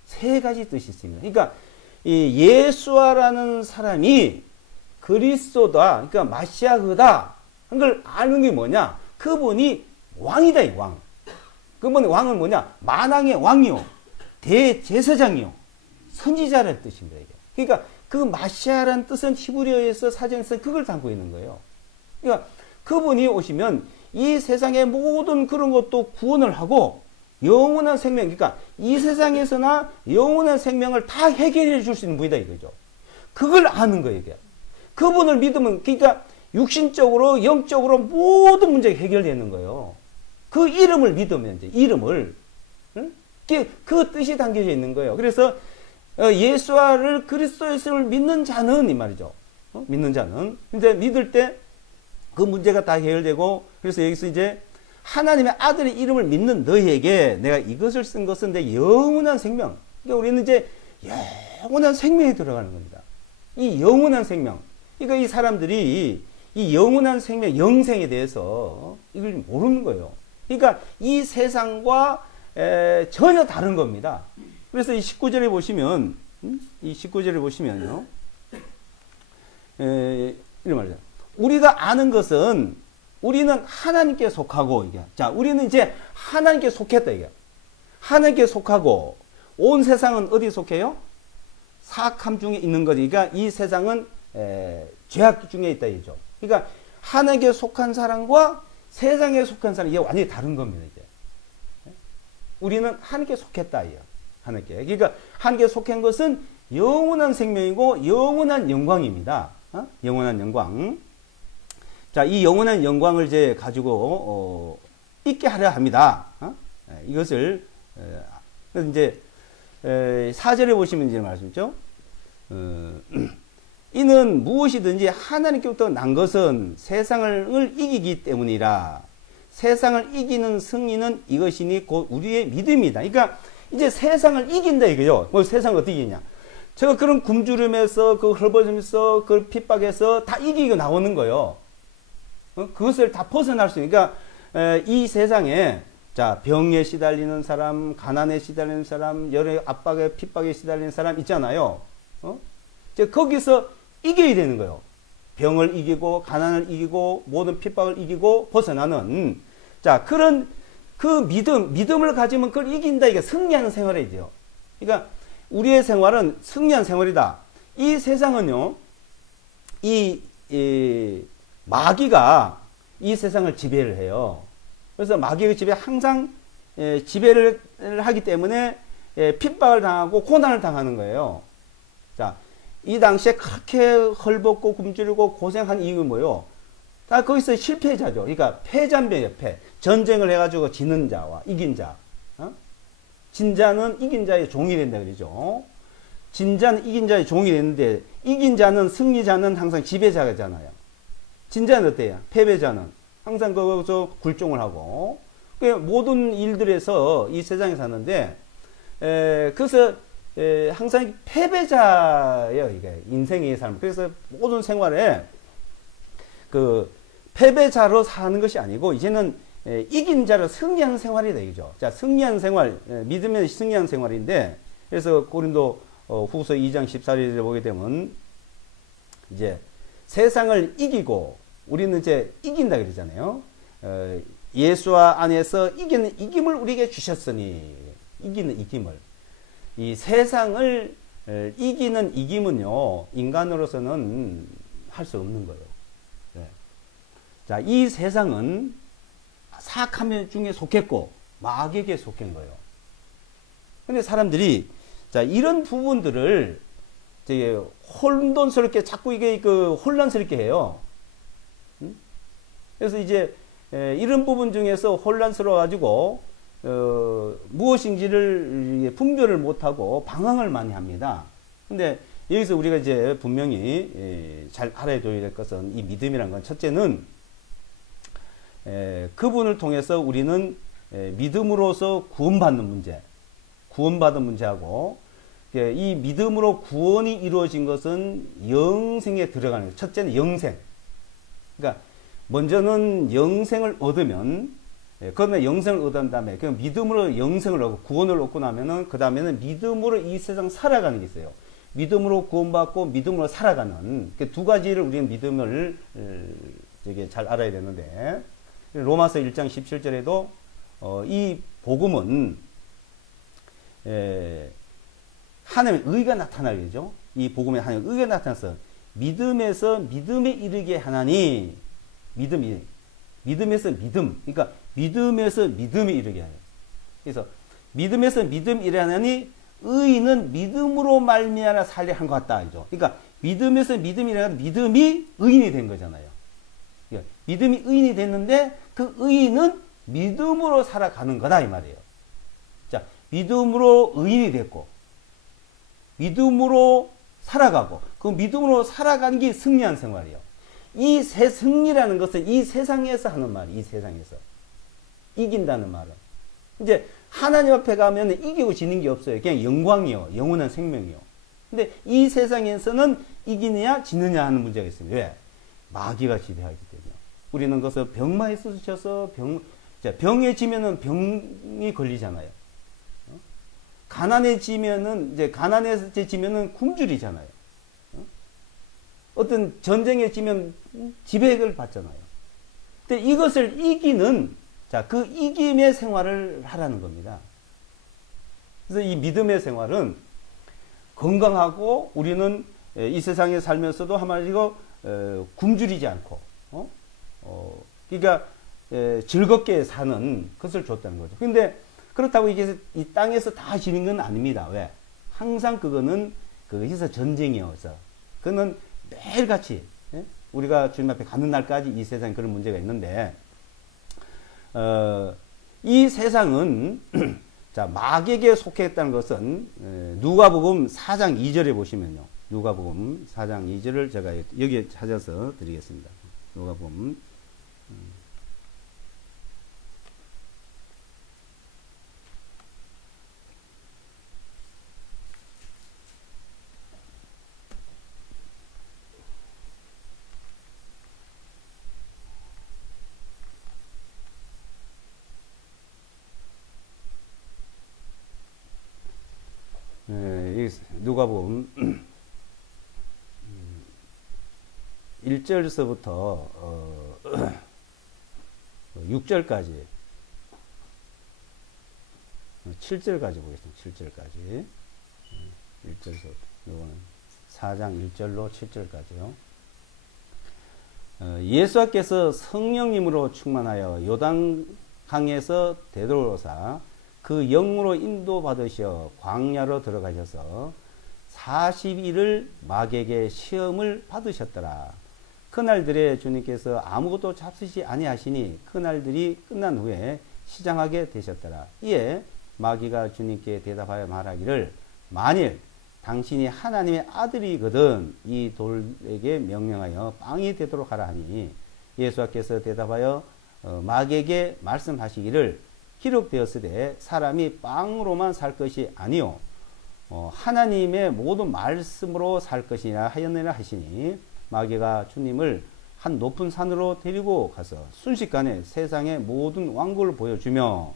세 가지 뜻이 있습니다. 그러니까 이 예수아라는 사람이 그리스도다, 그러니까 마시아흐다 한 걸 아는 게 뭐냐? 그분이 왕이다, 이 왕. 그분 왕은 뭐냐? 만왕의 왕이요, 대제사장이요, 선지자라는 뜻입니다. 이게. 그러니까 그 마시아라는 뜻은 히브리어에서 사전에서 그걸 담고 있는 거예요. 그러니까 그분이 오시면 이 세상의 모든 그런 것도 구원을 하고 영원한 생명, 그러니까 이 세상에서나 영원한 생명을 다 해결해 줄 수 있는 분이다 이거죠. 그걸 아는 거예요, 이게. 그분을 믿으면, 그러니까 육신적으로, 영적으로 모든 문제가 해결되는 거예요. 그 이름을 믿으면, 이제, 이름을. 응? 그 뜻이 담겨져 있는 거예요. 그래서, 예수와를 그리스도 예수를 믿는 자는, 이 말이죠. 믿는 자는. 근데 믿을 때 그 문제가 다 해결되고, 그래서 여기서 이제 하나님의 아들의 이름을 믿는 너희에게 내가 이것을 쓴 것은 내 영원한 생명. 그러니까 우리는 이제 영원한 생명에 들어가는 겁니다. 이 영원한 생명. 그러니까 이 사람들이 이 영원한 생명, 영생에 대해서 이걸 모르는 거예요. 그러니까 이 세상과 전혀 다른 겁니다. 그래서 이 19절에 보시면, 이 19절에 보시면요, 이런 말이죠. 우리가 아는 것은 우리는 하나님께 속하고, 이게. 자, 우리는 이제 하나님께 속했다, 이게. 하나님께 속하고, 온 세상은 어디에 속해요? 사악함 중에 있는 거지. 그러니까 이 세상은 죄악 중에 있다, 이죠. 그러니까 하나님께 속한 사람과 세상에 속한 사람, 이게 완전히 다른 겁니다, 이제. 우리는 하나님께 속했다, 이요. 하나님께. 그러니까 하나님께 속한 것은 영원한 생명이고 영원한 영광입니다. 영원한 영광. 자, 이 영원한 영광을 이제 가지고 있게 하려 합니다. 이것을 이제 4절에 보시면 이제 말씀이죠. 이는 무엇이든지 하나님께부터 난 것은 세상을 이기기 때문이라. 세상을 이기는 승리는 이것이니 곧 우리의 믿음이다. 그러니까 이제 세상을 이긴다 이거죠. 뭐 세상을 어떻게 이기냐? 제가 그런 굶주림에서, 그 헐벗으면서, 그 핍박에서 다 이기고 나오는 거예요. 그것을 다 벗어날 수 있으니까, 이 세상에, 자, 병에 시달리는 사람, 가난에 시달리는 사람, 여러 압박에, 핍박에 시달리는 사람 있잖아요. 이제 거기서 이겨야 되는 거예요. 병을 이기고, 가난을 이기고, 모든 핍박을 이기고, 벗어나는, 자, 그런, 그 믿음을 가지면 그걸 이긴다. 이게 승리하는 생활이죠. 그러니까, 우리의 생활은 승리한 생활이다. 이 세상은요, 마귀가 이 세상을 지배를 해요. 그래서 마귀의 지배 항상 지배를 하기 때문에 핍박을 당하고 고난을 당하는 거예요. 자, 이 당시에 그렇게 헐벗고 굶주리고 고생한 이유는 뭐예요? 다 거기서 실패자죠. 그러니까 패잔병이에요. 패. 전쟁을 해가지고 지는 자와 이긴 자. 진자는 이긴 자의 종이 된다 그러죠. 진자는 이긴 자의 종이 되는데 이긴 자는, 승리자는 항상 지배자잖아요. 진자는 어때요? 패배자는 항상 거기서 굴종을 하고, 모든 일들에서 이 세상에 사는데 그래서 항상 패배자예요. 이게 인생의 삶. 그래서 모든 생활에 그 패배자로 사는 것이 아니고 이제는 이긴 자로 승리하는 생활이다 이거죠. 자, 승리하는 생활, 믿으면 승리하는 생활인데, 그래서 고린도 후서 2장 14절을 보게 되면 이제 세상을 이기고 우리는 이제 이긴다 그러잖아요. 예수와 안에서 이기는 이김을 우리에게 주셨으니, 이기는 이김을. 이 세상을 이기는 이김은요, 인간으로서는 할 수 없는 거예요. 네. 자, 이 세상은 사악함 중에 속했고 마귀에게 속한 거예요. 근데 사람들이, 자, 이런 부분들을 되게 혼돈스럽게 자꾸 이게 그 혼란스럽게 해요. 그래서 이제 이런 부분 중에서 혼란스러워 가지고 무엇인지를 분별을 못하고 방황을 많이 합니다. 근데 여기서 우리가 이제 분명히 잘 알아야 될 것은, 이 믿음이라는 건 첫째는 그분을 통해서 우리는 믿음으로서 구원받는 문제, 구원받은 문제하고, 이 믿음으로 구원이 이루어진 것은 영생에 들어가는 거예요. 첫째는 영생. 그러니까 먼저는 영생을 얻으면, 그러면 영생을 얻은 다음에 믿음으로 영생을 얻고 구원을 얻고 나면은 그 다음에는 믿음으로 이 세상 살아가는 게 있어요. 믿음으로 구원받고 믿음으로 살아가는 그 두 가지를 우리는 믿음을 되게 잘 알아야 되는데 로마서 1장 17절에도 이 복음은 하나님의 의가 나타나겠죠. 이 복음에 하나님의 의가 나타나서 믿음에서 믿음에 이르게 하나니 믿음에서 믿음 그러니까 믿음에서 믿음에 이르게 하요. 그래서 믿음에서 믿음 이르하니 의인은 믿음으로 말미암아 살려 한 것 같다. 그죠? 그러니까 믿음에서 믿음이라는 믿음이 의인이 된 거잖아요. 그러니까 믿음이 의인이 됐는데 그 의인은 믿음으로 살아가는 거다 이 말이에요. 자, 믿음으로 의인이 됐고 믿음으로 살아가고 그 믿음으로 살아가는 게 승리한 생활이에요. 이 새 승리라는 것은 이 세상에서 하는 말이에요. 이 세상에서 이긴다는 말은 이제 하나님 앞에 가면 이기고 지는 게 없어요. 그냥 영광이요. 영원한 생명이요. 근데 이 세상에서는 이기느냐 지느냐 하는 문제가 있습니다. 왜? 마귀가 지배하기 때문에. 우리는 그것을 병마에 쑤셔서 병에 지면은 병이 걸리잖아요. 가난해지면은 굶주리잖아요. 어떤 전쟁에 지면 지배를 받잖아요. 근데 이것을 이기는 그 이김의 생활을 하라는 겁니다. 그래서 이 믿음의 생활은 건강하고 우리는 이 세상에 살면서도 한마디로 굶주리지 않고 그러니까 즐겁게 사는 것을 줬다는 거죠. 근데 그렇다고 이게 이 땅에서 다 지는 건 아닙니다. 왜? 항상 그거는 거기서 전쟁이어서 그거는 매일같이 우리가 주님 앞에 가는 날까지 이 세상에 그런 문제가 있는데 이 세상은 자 마귀에게 속했다는 것은 누가복음 4장 2절에 보시면요. 누가복음 4장 2절을 제가 여기에 찾아서 드리겠습니다. 누가복음 누가복음 1절서부터 6절까지 7절까지 보겠습니다. 7절까지 1절서부터 이거는 4장 1절로 7절까지요. 예수께서 성령님으로 충만하여 요단강에서 되돌아오사 그 영으로 인도받으셔 광야로 들어가셔서 40일을 마귀에게 시험을 받으셨더라. 그날들에 주님께서 아무것도 잡수시 아니하시니 그날들이 끝난 후에 시장하게 되셨더라. 이에 마귀가 주님께 대답하여 말하기를 만일 당신이 하나님의 아들이거든 이 돌에게 명령하여 빵이 되도록 하라 하니 예수께서 대답하여 마귀에게 말씀하시기를 기록되었으되 사람이 빵으로만 살 것이 아니요 하나님의 모든 말씀으로 살 것이라 하였느라 하시니 마귀가 주님을 한 높은 산으로 데리고 가서 순식간에 세상의 모든 왕국을 보여주며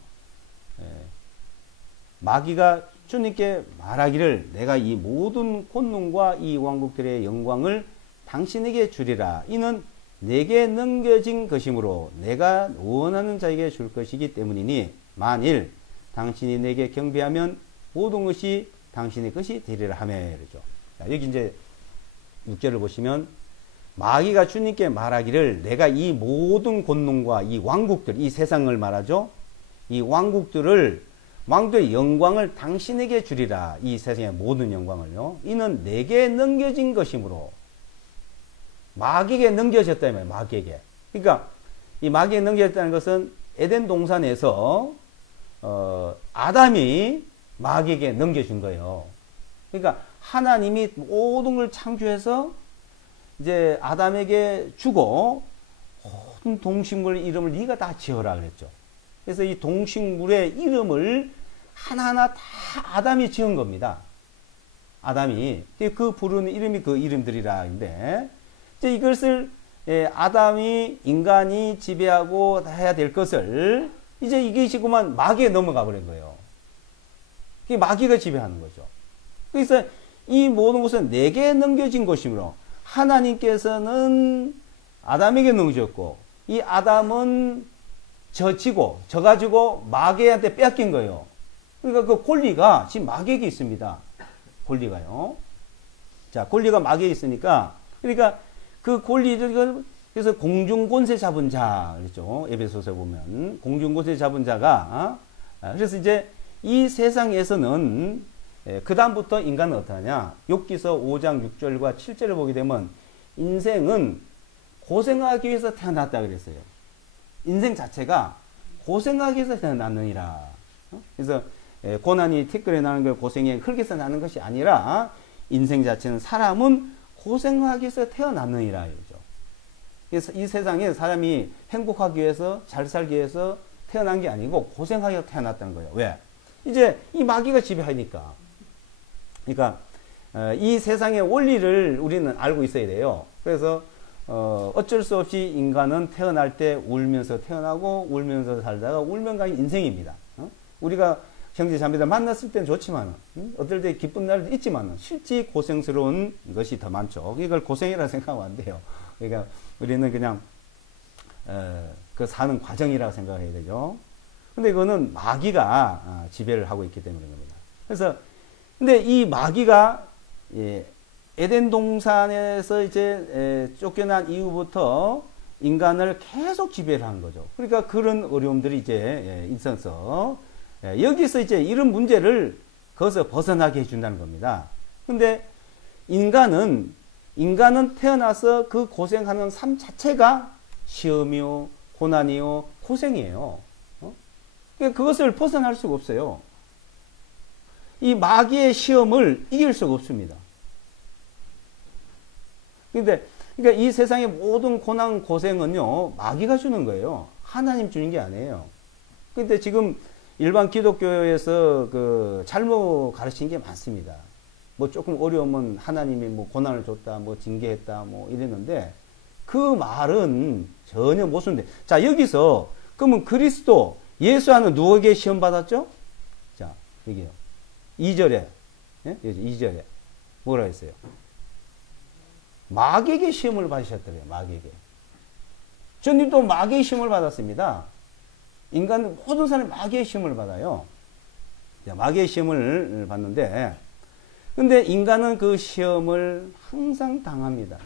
마귀가 주님께 말하기를 내가 이 모든 권능과 이 왕국들의 영광을 당신에게 주리라. 이는 내게 넘겨진 것이므로 내가 원하는 자에게 줄 것이기 때문이니 만일 당신이 내게 경배하면 모든 것이 당신의 것이 되리라 하며 그러죠. 자, 여기 이제 6절을 보시면 마귀가 주님께 말하기를 내가 이 모든 권능과 이 왕국들 이 세상을 말하죠. 이 왕국들의 영광을 당신에게 주리라. 이 세상의 모든 영광을요. 이는 내게 넘겨진 것이므로 마귀에게 넘겨졌다면 마귀에게. 그러니까 이 마귀에게 넘겨졌다는 것은 에덴 동산에서 아담이 마귀에게 넘겨준 거예요. 그러니까 하나님이 모든 걸 창조해서 이제 아담에게 주고 모든 동식물 이름을 네가 다 지어라 그랬죠. 그래서 이 동식물의 이름을 하나하나 다 아담이 지은 겁니다. 아담이 그 부르는 이름이 그 이름들이라는데 이제 이것을 아담이 인간이 지배하고 해야 될 것을 이제 이것이구만 마귀에 넘어가 버린 거예요. 그게 마귀가 지배하는 거죠. 그래서 이 모든 것은 내게 넘겨진 것이므로 하나님께서는 아담에게 넘겨졌고 이 아담은 져가지고 마귀한테 뺏긴 거예요. 그러니까 그 권리가 지금 마귀에게 있습니다. 권리가요. 자, 권리가 마귀에 있으니까 그러니까 그 권리를 그래서 공중권세 잡은 자 그랬죠. 에베소서에 보면 공중권세 잡은 자가 그래서 이제 이 세상에서는 그 다음부터 인간은 어떠하냐? 욥기서 5장 6절과 7절을 보게 되면 인생은 고생하기 위해서 태어났다 그랬어요. 인생 자체가 고생하기 위해서 태어났느니라. 그래서 고난이 티끌에 나는 걸 고생의 흙에서 나는 것이 아니라 인생 자체는 사람은 고생하기 위해서 태어났느니라. 그래서 이 세상에 사람이 행복하기 위해서 잘 살기 위해서 태어난 게 아니고 고생하기 위해서 태어났다는 거예요. 왜? 이제 이 마귀가 지배하니까. 그러니까 이 세상의 원리를 우리는 알고 있어야 돼요. 그래서 어쩔 수 없이 인간은 태어날 때 울면서 태어나고 울면서 살다가 울면 가는 인생입니다. 우리가 형제 자매들 만났을 때는 좋지만 어떨 때 기쁜 날도 있지만 실제 고생스러운 것이 더 많죠. 이걸 고생이라 생각하면 안 돼요. 그러니까 우리는 그냥 그 사는 과정이라고 생각해야 되죠. 근데 이거는 마귀가 지배를 하고 있기 때문에 겁니다. 그래서 근데 이 마귀가 에덴 동산에서 이제 쫓겨난 이후부터 인간을 계속 지배를 하는 거죠. 그러니까 그런 어려움들이 이제 있어서 여기서 이제 이런 문제를 거기서 벗어나게 해준다는 겁니다. 근데 인간은 태어나서 그 고생하는 삶 자체가 시험이요, 고난이요, 고생이에요. 그러니까 그것을 벗어날 수가 없어요. 이 마귀의 시험을 이길 수가 없습니다. 그러니까 이 세상의 모든 고난, 고생은요, 마귀가 주는 거예요. 하나님 주는 게 아니에요. 근데 지금 일반 기독교에서 그 잘못 가르치는 게 많습니다. 뭐 조금 어려우면 하나님이 뭐 고난을 줬다, 뭐 징계했다, 뭐 이랬는데 그 말은 전혀 못 쓰는데. 자, 여기서 그러면 그리스도 예수와는 누구에게 시험 받았죠? 자, 여기요. 2절에, 예? 2절에 뭐라 했어요? 마귀에게 시험을 받으셨더래요. 마귀에게. 주님도 마귀의 시험을 받았습니다. 인간 모든 사람이 마귀의 시험을 받아요. 자, 마귀의 시험을 받는데, 근데 인간은 그 시험을 항상 당합니다.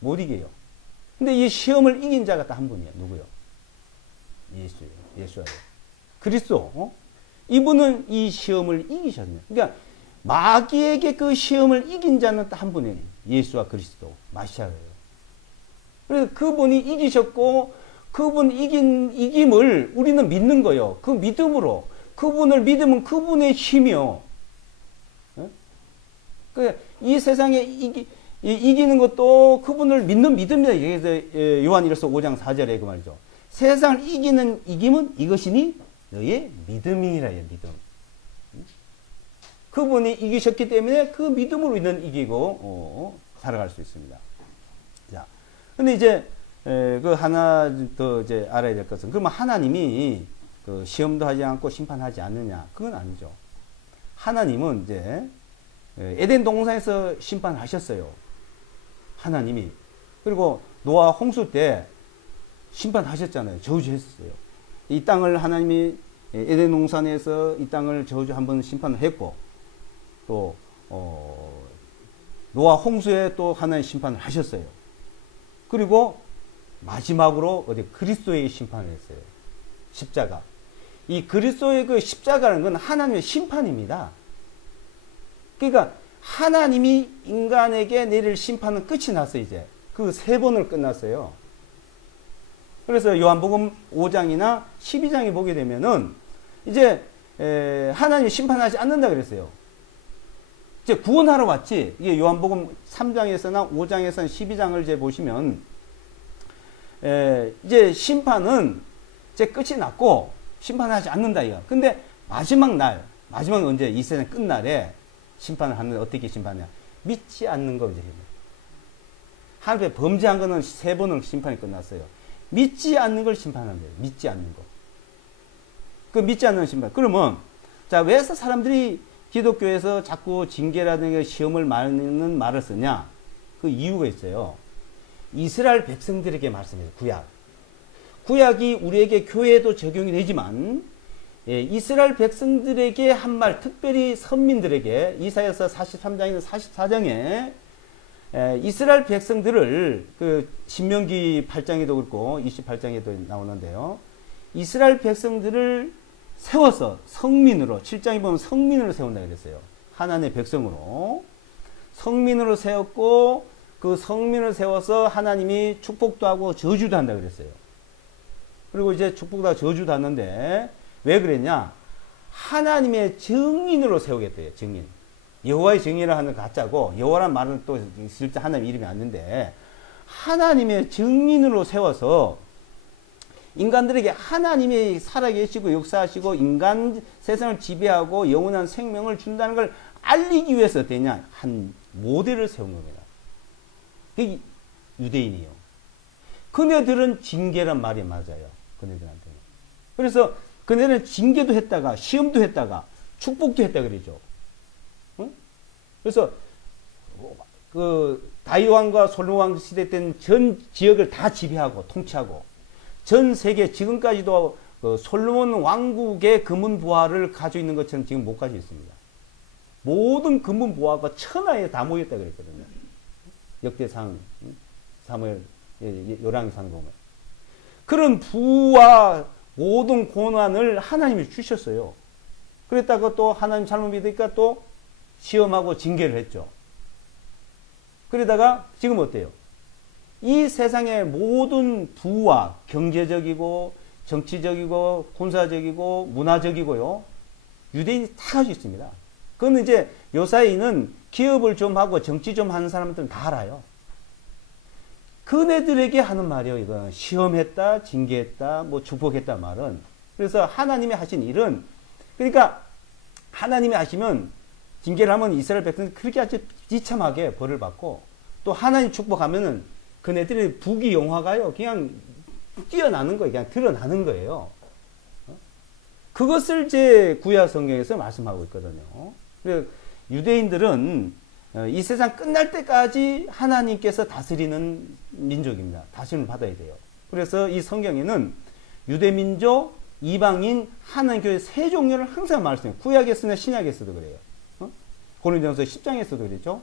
못 이겨요. 근데 이 시험을 이긴 자가 딱 한 분이에요. 누구요? 예수예요. 예수예요. 그리스도. 이분은 이 시험을 이기셨네요. 그러니까 마귀에게 그 시험을 이긴 자는 딱 한 분이에요. 예수와 그리스도, 마시아예요. 그래서 그분이 이기셨고 그분 이김을 우리는 믿는 거예요. 그 믿음으로 그분을 믿으면 그분의 힘이요. 이 세상에 이기는 것도 그분을 믿는 믿음이다. 그래서 요한일서 5장 4절에 그 말이죠. 세상을 이기는 이김은 이것이니 너의 믿음이라 해요. 믿음. 그분이 이기셨기 때문에 그 믿음으로 우리는 이기고 살아갈 수 있습니다. 자, 근데 이제 그 하나 더 이제 알아야 될 것은 그러면 하나님이 그 시험도 하지 않고 심판하지 않느냐? 그건 아니죠. 하나님은 이제 에덴 동산에서 심판하셨어요. 하나님이. 그리고 노아 홍수 때 심판하셨잖아요. 저주했어요. 이 땅을 하나님이 에덴 동산에서 이 땅을 저주 한번 심판을 했고 또 노아 홍수에 또 하나님 심판을 하셨어요. 그리고 마지막으로 어디 그리스도의 심판을 했어요. 십자가. 이 그리스도의 그 십자가라는 건 하나님의 심판입니다. 그러니까 하나님이 인간에게 내릴 심판은 끝이 났어요. 이제 그 세 번을 끝났어요. 그래서 요한복음 5장이나 12장에 보게 되면은 이제 하나님이 심판하지 않는다 그랬어요. 이제 구원하러 왔지. 이게 요한복음 3장에서나 5장에서나 12장을 이제 보시면 이제 심판은 이제 끝이 났고 심판하지 않는다 이거. 근데 마지막 언제 이 세상 끝날에 심판을 하는데 어떻게 심판해요? 믿지 않는 거 이제. 하나님의 범죄한 거는 세 번을 심판이 끝났어요. 믿지 않는 걸 심판하는 거예요. 믿지 않는 거. 그 믿지 않는 심판. 그러면 자, 왜 사람들이 기독교에서 자꾸 징계라든가 시험을 말하는 말을 쓰냐? 그 이유가 있어요. 이스라엘 백성들에게 말씀해요. 구약이 우리에게 교회에도 적용이 되지만 이스라엘 백성들에게 한 말, 특별히 선민들에게 이사야서 43장이나 44장에 이스라엘 백성들을 그 신명기 8장에도 그렇고 28장에도 나오는데요. 이스라엘 백성들을 세워서 성민으로 7장에 보면 성민으로 세운다 그랬어요. 하나님의 백성으로 성민으로 세웠고 그 성민을 세워서 하나님이 축복도 하고 저주도 한다 그랬어요. 그리고 이제 축복도 하고 저주도 하는데 왜 그랬냐? 하나님의 증인으로 세우겠대요. 증인. 여호와의 증인이라 하는 가짜고 여호와란 말은 또 실제 하나님 이름이 아닌데 하나님의 증인으로 세워서 인간들에게 하나님이 살아계시고 역사하시고 인간 세상을 지배하고 영원한 생명을 준다는 걸 알리기 위해서 되냐? 한 모델을 세운 겁니다. 그게 유대인이요. 그네들은 징계란 말이 맞아요. 그네들한테는. 그래서 그네는 징계도 했다가 시험도 했다가 축복도 했다 그러죠. 응? 그래서 그 다윗 왕과 솔로몬 왕 시대 때는 전 지역을 다 지배하고 통치하고 전 세계 지금까지도 그 솔로몬 왕국의 금은 보화를 가지고 있는 것처럼 지금 못 가지고 있습니다. 모든 금은 보화가 천하에 다 모였다 그랬거든요. 역대상 사무엘 열왕기상 보면 그런 부와 모든 고난을 하나님이 주셨어요. 그랬다가 또 하나님 잘못 믿으니까 또 시험하고 징계를 했죠. 그러다가 지금 어때요? 이 세상의 모든 부와 경제적이고 정치적이고 군사적이고 문화적이고요. 유대인이 다 가지고 있습니다. 그건 이제 요사이는 기업을 좀 하고 정치 좀 하는 사람들은 다 알아요. 그네들에게 하는 말이에요. 이건 시험했다, 징계했다, 뭐 축복했다 말은. 그래서 하나님이 하신 일은 그러니까 하나님이 하시면 징계를 하면 이스라엘 백성이 그렇게 아주 비참하게 벌을 받고 또 하나님 축복하면은 그네들의 부귀영화가요. 그냥 뛰어나는 거예요. 그냥 드러나는 거예요. 그것을 제 구약 성경에서 말씀하고 있거든요. 그래서 유대인들은 이 세상 끝날 때까지 하나님께서 다스리는 민족입니다. 다스림을 받아야 돼요. 그래서 이 성경에는 유대민족, 이방인, 하나님교회 세 종류를 항상 말씀해요. 구약에서나 신약에서도 그래요. 고린도전서 10장에서도 그랬죠.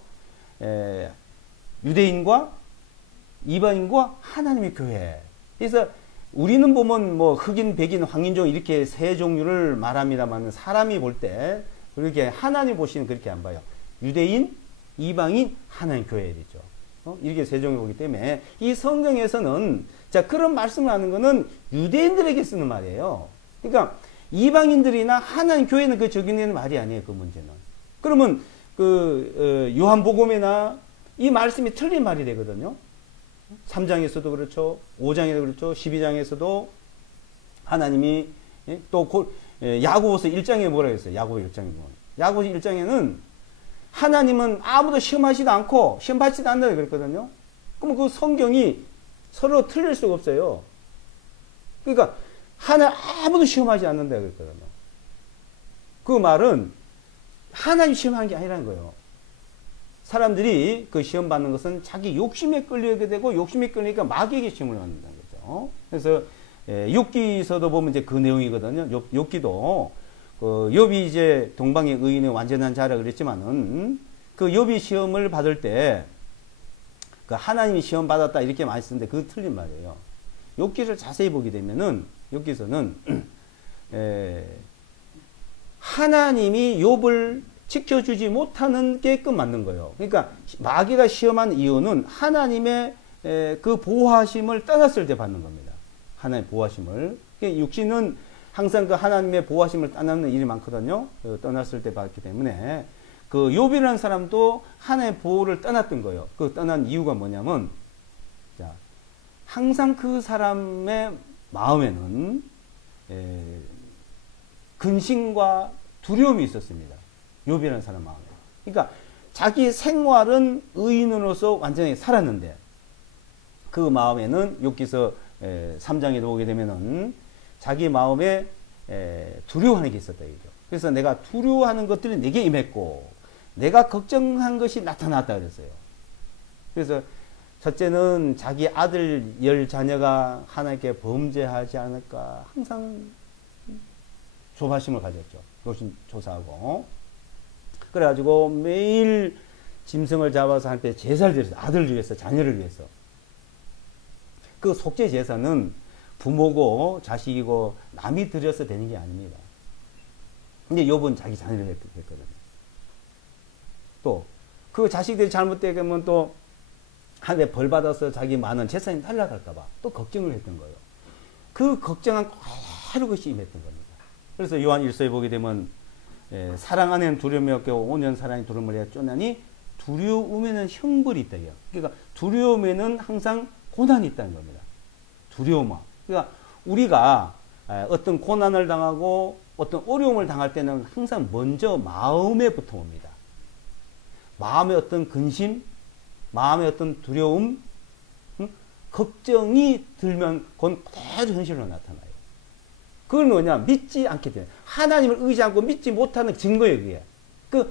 유대인과 이방인과 하나님의 교회. 그래서 우리는 보면 뭐 흑인, 백인, 황인종 이렇게 세 종류를 말합니다만 사람이 볼 때 그렇게 하나님 보시는 그렇게 안 봐요. 유대인, 이방인, 하나님 교회이죠. 이렇게 세 종류 보기 때문에 이 성경에서는 자 그런 말씀을 하는 거는 유대인들에게 쓰는 말이에요. 그러니까 이방인들이나 하나님 교회는 그 적용되는 말이 아니에요. 그 문제는. 그러면 그 요한복음이나 이 말씀이 틀린 말이 되거든요. 3장에서도 그렇죠. 5장에도 그렇죠. 12장에서도 하나님이 또 야고보서 1장에 뭐라 했어요? 야고보 1장에 보면. 야고보 1장에는 하나님은 아무도 시험하지도 않고 시험 받지도 않는다 그랬거든요. 그럼 그 성경이 서로 틀릴 수가 없어요. 그러니까 아무도 시험하지 않는다 그랬거든요. 그 말은 하나님 시험하는 게 아니라는 거예요. 사람들이 그 시험 받는 것은 자기 욕심에 끌리게 되고 욕심에 끌리니까 마귀에게 시험을 받는다는 거죠. 그래서 욥기서도 보면 이제 그 내용이거든요. 욥기도 그 욥이 이제 동방의 의인의 완전한 자라 그랬지만은 그 욥이 시험을 받을 때 그 하나님이 시험 받았다 이렇게 많이 쓰는데 그거 틀린 말이에요. 욥기를 자세히 보게 되면은 욥기서는 하나님이 욥을 지켜주지 못하는 게끔 만든 거예요. 그러니까 마귀가 시험한 이유는 하나님의 그 보호하심을 떠났을 때 받는 겁니다. 하나님의 보호하심을. 육신은 항상 그 하나님의 보호하심을 떠나는 일이 많거든요. 떠났을 때 받기 때문에 그 욥이라는 사람도 하나님의 보호를 떠났던 거예요. 그 떠난 이유가 뭐냐면 자, 항상 그 사람의 마음에는 근심과 두려움이 있었습니다. 욥이라는 사람 마음에. 그러니까 자기 생활은 의인으로서 완전히 살았는데 그 마음에는 욥기서 3장에도 보게 되면은 자기 마음에 두려워하는 게 있었다 이거죠. 그래서 내가 두려워하는 것들이 내게 임했고 내가 걱정한 것이 나타났다 그랬어요. 그래서 첫째는 자기 아들 10자녀가 하나님께 범죄하지 않을까 항상 조바심을 가졌죠. 조사하고. 그래가지고 매일 짐승을 잡아서 한테 제사를 드렸어요. 아들을 위해서, 자녀를 위해서. 그 속죄 제사는 부모고 자식이고 남이 드려서 되는 게 아닙니다. 근데 욥은 자기 자녀를 했거든요. 또 그 자식들이 잘못되면 또 한해 벌 받아서 자기 많은 재산이 탈락할까봐 또 걱정을 했던 거예요. 그 걱정한 그대로 것이 임했던 겁니다. 그래서 요한 1서에 보게 되면 사랑 안에는 두려움이 없고 온전 사랑이 두려움을 해야 쫓나니 두려움에는 형벌이 있다요. 그러니까 두려움에는 항상 고난이 있다는 겁니다. 두려움. 그러니까 우리가 어떤 고난을 당하고 어떤 어려움을 당할 때는 항상 먼저 마음에부터 옵니다. 마음의 어떤 근심, 마음의 어떤 두려움, 걱정이 들면 그건 그대로 현실로 나타나요. 그건 뭐냐? 믿지 않게 돼요. 하나님을 의지하고 믿지 못하는 증거예요, 그게.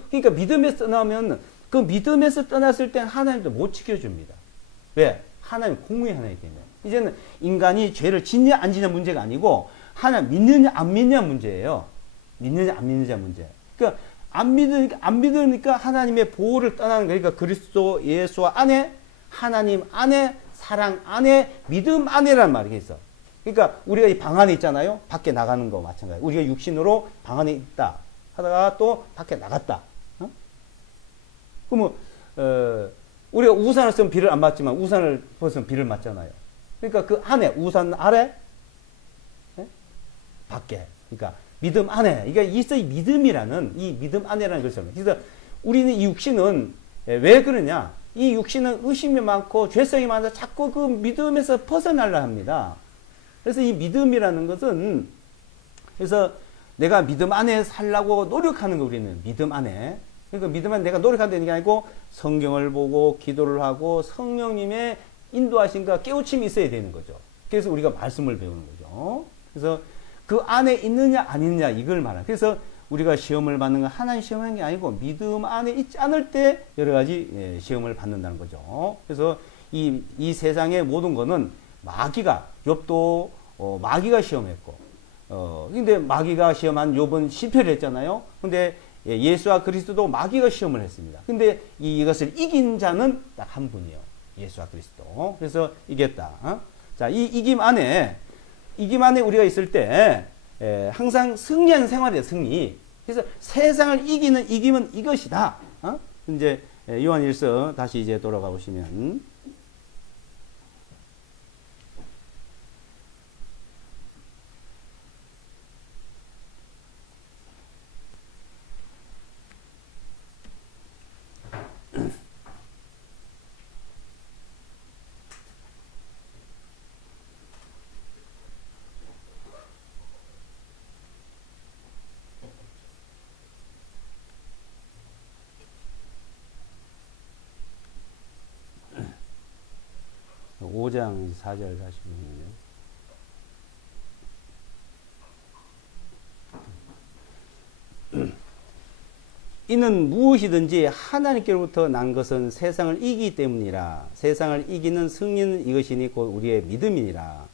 그러니까 믿음에서 떠나면 그 믿음에서 떠났을 땐 하나님도 못 지켜줍니다. 왜? 하나님 공의의 하나이기 때문에. 이제는 인간이 죄를 짓냐 안 짓냐 문제가 아니고 하나님 믿느냐 안 믿느냐 문제예요. 믿느냐 안 믿느냐 문제. 그러니까 안 믿으니까 하나님의 보호를 떠나는 거예요. 그러니까 그리스도 예수 안에 하나님 안에 사랑 안에 믿음 안에란 말이 있어. 그러니까 우리가 이 방 안에 있잖아요. 밖에 나가는 거 마찬가지. 우리가 육신으로 방 안에 있다 하다가 또 밖에 나갔다. 그러면 우리가 우산을 쓰면 비를 안 맞지만 우산을 벗으면 비를 맞잖아요. 그러니까 그 안에 우산 아래 밖에. 그러니까 믿음 안에. 그러니까 이 믿음이라는 이 믿음 안에라는 것을. 그래서 우리는 이 육신은 왜 그러냐? 이 육신은 의심이 많고 죄성이 많아서 자꾸 그 믿음에서 벗어나려 합니다. 그래서 이 믿음이라는 것은 그래서 내가 믿음 안에 살라고 노력하는 거 우리는 믿음 안에. 그러니까 믿음 안에 내가 노력한다는 게 아니고 성경을 보고 기도를 하고 성령님의 인도하심과 깨우침이 있어야 되는 거죠. 그래서 우리가 말씀을 배우는 거죠. 그래서 그 안에 있느냐 안 있느냐 이걸 말하는. 그래서 우리가 시험을 받는 건 하나님 시험하는 게 아니고 믿음 안에 있지 않을 때 여러 가지 시험을 받는다는 거죠. 그래서 이 세상의 모든 거는 마귀가 욥도 마귀가 시험했고 근데 마귀가 시험한 욥은 실패를 했잖아요. 근데 예수와 그리스도도 마귀가 시험을 했습니다. 근데 이것을 이긴 자는 딱 한 분이에요. 예수와 그리스도. 그래서 이겼다. 자, 이 이김 안에 우리가 있을 때 항상 승리하는 생활이에요. 승리. 그래서 세상을 이기는 이김은 이것이다. 이제 요한 1서 다시 이제 돌아가 보시면 5장 4절 다시 보면요. 이는 무엇이든지 하나님께로부터 난 것은 세상을 이기기 때문이라. 세상을 이기는 승리는 이것이니 곧 우리의 믿음이니라.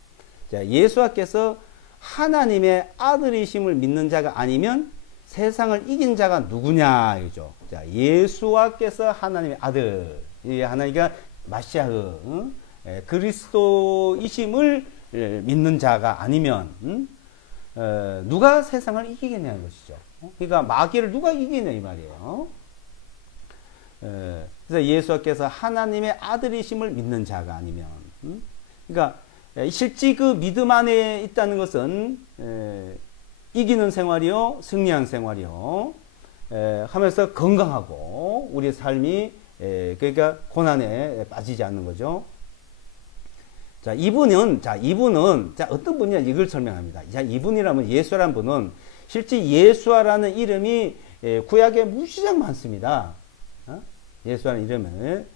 자, 예수께서 하나님의 아들이심을 믿는 자가 아니면 세상을 이긴 자가 누구냐 이죠. 자, 예수께서 하나님의 아들, 하나님과 마시아흐, 그리스도이심을 믿는 자가 아니면 누가 세상을 이기겠냐는 것이죠. 그러니까 마귀를 누가 이기냐 이 말이에요. 그래서 예수께서 하나님의 아들이심을 믿는 자가 아니면 그러니까 실제 그 믿음 안에 있다는 것은 이기는 생활이요 승리한 생활이요 하면서 건강하고 우리의 삶이 그러니까 고난에 빠지지 않는 거죠. 자, 이분은 어떤 분이냐 이걸 설명합니다. 자, 이분이라면 예수라는 분은 실제 예수라는 이름이 구약에 무지장 많습니다. 예수라는 이름은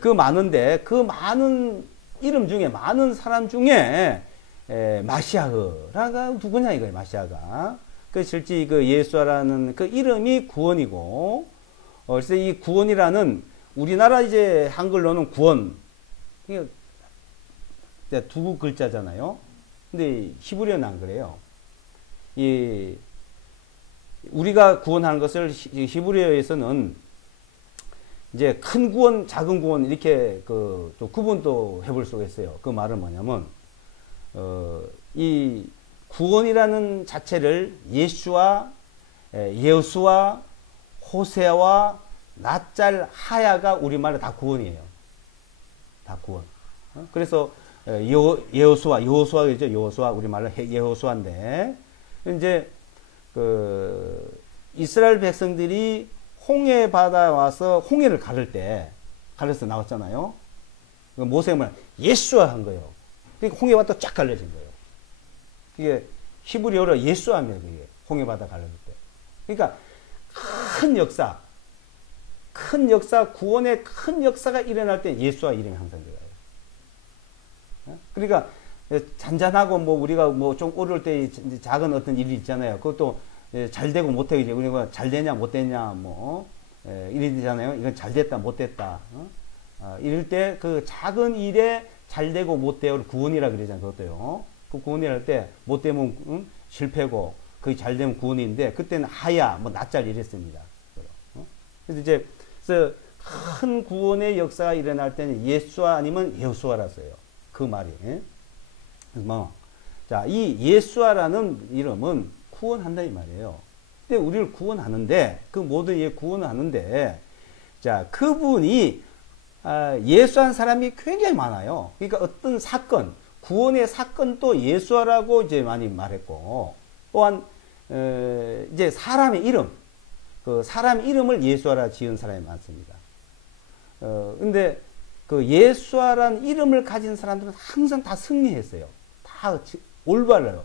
그 많은데 그 많은 이름 중에 많은 사람 중에 마시아흐라가 누구냐 이거예요. 마시아가 그 실제 그 예수라는 그 이름이 구원이고, 그래서 이 구원이라는 우리나라 이제 한글로는 구원, 이게 두 글자잖아요. 근데 히브리어는 안 그래요. 이 우리가 구원하는 것을 히브리어에서는 이제 큰 구원, 작은 구원 이렇게 그 또 구분도 해볼 수가 있어요. 그 말은 뭐냐면 이 구원이라는 자체를 예수와 여호수아, 호세아와 낫잘, 하야가 우리말로 다 구원이에요. 다 구원. 그래서 여호수아죠. 여호수아 우리말로 여호수아인데 이제 그 이스라엘 백성들이 홍해 바다에 와서 홍해를 가려서 나왔잖아요. 모세가 말 예수아 한 거예요. 그러니까 홍해 바다 쫙 갈려진 거예요. 이게 히브리어로 예수아면 그게 홍해 바다 갈려질 때. 그러니까 큰 역사, 구원의 큰 역사가 일어날 때 예수아 이름이 항상 들어가요. 그러니까 잔잔하고 뭐 우리가 뭐 좀 어려울 때 작은 어떤 일이 있잖아요. 그것도 잘 되고 못 되고 이제 우리가 잘 되냐 못 되냐 뭐 일이 되잖아요. 이건 잘 됐다 못 됐다. 이럴 때 그 작은 일에 잘 되고 못 되고를 구원이라 그러잖아요. 그것도요. 그 구원이랄 때 못 되면 실패고 거의 잘 되면 구원인데 그때는 하야 뭐 낫잘 이랬습니다. 그래서 이제 그래서 큰 구원의 역사가 일어날 때는 예수아 아니면 여호수아라서요. 그 말이. 뭐 자, 이 예수아라는 이름은 구원한다 이 말이에요. 근데 우리를 구원하는데 그 모든 예 구원을 하는데 자 그분이 예수한 사람이 굉장히 많아요. 그러니까 어떤 사건 구원의 사건도 예수아라고 이제 많이 말했고 또한 이제 사람의 이름 그 사람 이름을 예수아라 지은 사람이 많습니다. 근데 그 예수아라는 이름을 가진 사람들은 항상 다 승리했어요. 다 올바르요.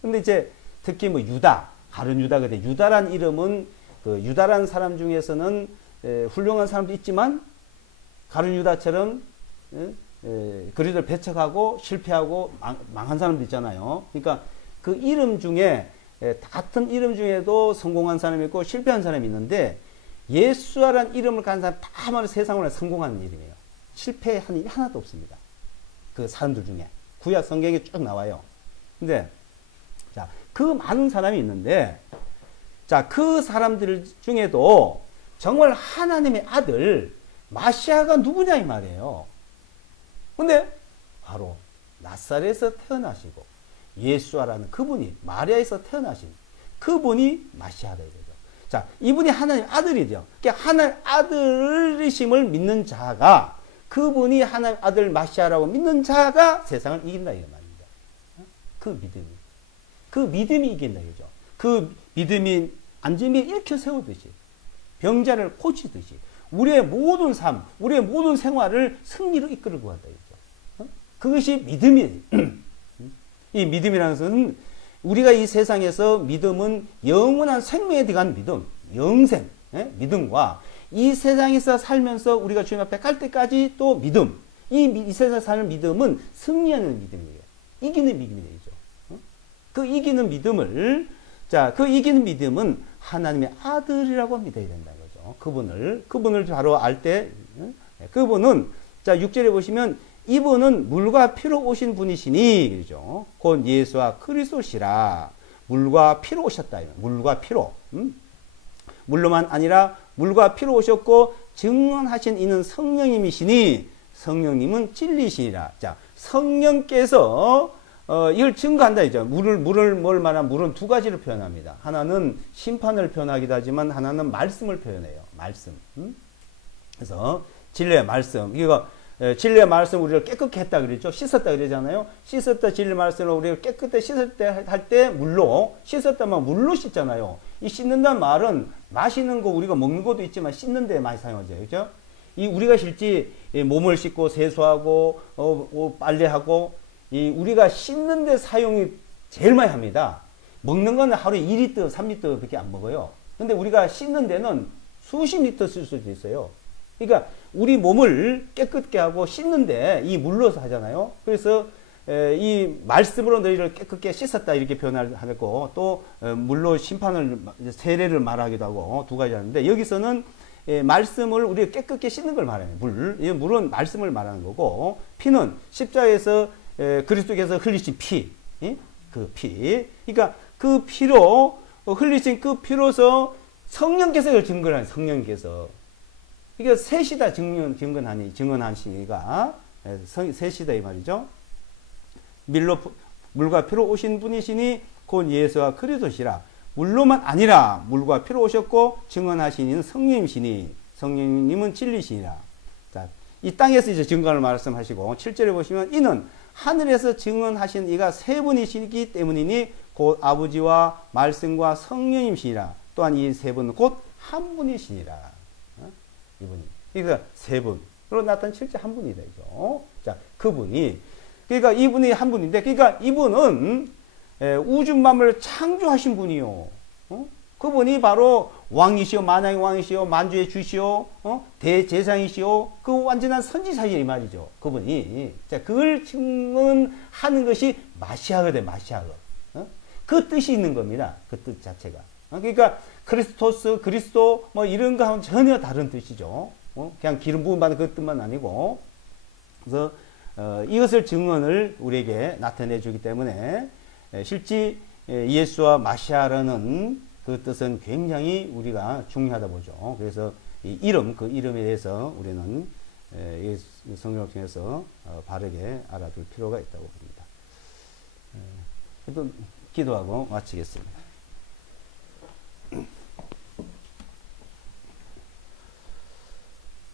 근데 이제 특히 뭐 유다, 가룟 유다 그때 유다란 이름은 그 유다란 사람 중에서는 훌륭한 사람도 있지만 가룟 유다처럼 그리스도를 배척하고 실패하고 망한 사람도 있잖아요. 그러니까 그 이름 중에 같은 이름 중에도 성공한 사람이 있고 실패한 사람이 있는데 예수아란 이름을 가진 사람 다만 세상으로 성공하는 이름이에요. 실패한 일이 하나도 없습니다. 그 사람들 중에 구약 성경에 쭉 나와요. 근데 자, 그 많은 사람이 있는데 자, 그 사람들 중에도 정말 하나님의 아들 마시아가 누구냐 이 말이에요. 근데 바로 나사렛에서 태어나시고 예수아라는 그분이 마리아에서 태어나신 그분이 마시아다 이거죠. 자, 이분이 하나님 아들이죠. 그러니까 하나님 아들이심을 믿는 자가 그분이 하나님 아들 마시아라고 믿는 자가 세상을 이긴다 이거 말입니다. 그 믿음이 이긴다 이거죠. 그 믿음이 안전에 일으켜 세우듯이 병자를 고치듯이 우리의 모든 삶, 우리의 모든 생활을 승리로 이끌고 간다 이거죠. 그것이 믿음이에요. 이 믿음이라는 것은 우리가 이 세상에서 믿음은 영원한 생명에 대한 믿음, 영생, 믿음과 이 세상에서 살면서 우리가 주님 앞에 갈 때까지 또 믿음, 이 세상에서 사는 믿음은 승리하는 믿음이에요. 이기는 믿음이죠. 그 이기는 믿음을, 자, 그 이기는 믿음은 하나님의 아들이라고 믿어야 된다는 거죠. 그분을 바로 알 때, 그분은, 자, 6절에 보시면, 이분은 물과 피로 오신 분이시니, 그러죠. 곧 예수와 그리스도시라. 물과 피로 오셨다. 물과 피로. 물로만 아니라 물과 피로 오셨고, 증언하신 이는 성령님이시니, 성령님은 진리시니라. 자, 성령께서, 이걸 증거한다, 이죠. 물을 뭘 말하면 물은 두 가지를 표현합니다. 하나는 심판을 표현하기도 하지만, 하나는 말씀을 표현해요. 말씀. 그래서, 진리의 말씀. 이거, 진리의 말씀 우리를 깨끗게 했다 그랬죠. 씻었다 그러잖아요. 씻었다 진리의 말씀으로 우리를 깨끗하게 씻을 때 할 때 물로 씻었다면 물로 씻잖아요. 이 씻는다는 말은 마시는 거 우리가 먹는 것도 있지만 씻는 데 많이 사용하죠. 그죠? 이 우리가 실제 몸을 씻고 세수하고 빨래하고 이 우리가 씻는 데 사용이 제일 많이 합니다. 먹는 거는 하루에 2리터, 3리터밖에 안 먹어요. 근데 우리가 씻는 데는 수십 리터 쓸 수도 있어요. 그러니까 우리 몸을 깨끗게 하고 씻는데 이 물로서 하잖아요. 그래서 이 말씀으로 너희를 깨끗게 씻었다 이렇게 표현하고 또 물로 심판을 세례를 말하기도 하고 두 가지 하는데 여기서는 말씀을 우리가 깨끗게 씻는 걸 말해요. 물은 말씀을 말하는 거고 피는 십자가에서 그리스도께서 흘리신 피, 그 피. 그러니까 그 피로 흘리신 그 피로서 성령께서 그걸 증거하는 성령께서. 그러니까 셋이다 증언하시니까 셋이다 이 말이죠. 물과 피로 오신 분이시니 곧 예수와 그리스도시라. 물로만 아니라 물과 피로 오셨고 증언하신 이는 성령이시니 성령님은 진리시니라. 자, 이 땅에서 이제 증거를 말씀하시고 7절에 보시면 이는 하늘에서 증언하신 이가 세 분이시기 때문이니 곧 아버지와 말씀과 성령님이시니라. 또한 이 세 분은 곧 한 분이시니라. 이분이. 그러니까 세 분으로 나타난 실제 한 분이다. 이죠. 자, 그분이. 그러니까 이분이 한 분인데, 그러니까 이분은 우주 만물을 창조하신 분이요. 그분이 바로 왕이시오, 만왕의 왕이시오, 만주의 주시오, 대제사장이시오. 그 완전한 선지자이요 이 말이죠. 그분이. 자, 그걸 증언하는 것이 마시아거든, 마시아거. 그 뜻이 있는 겁니다. 그 뜻 자체가. 그러니까 크리스토스, 그리스도 뭐 이런 거하고는 전혀 다른 뜻이죠. 그냥 기름 부음 받은 그 뜻만 아니고. 그래서 이것을 증언을 우리에게 나타내 주기 때문에 실제 예수와 마시아라는 그 뜻은 굉장히 우리가 중요하다 보죠. 그래서 이 이름, 그 이름에 대해서 우리는 성경을 통해서 바르게 알아둘 필요가 있다고 봅니다. 또 기도하고 마치겠습니다.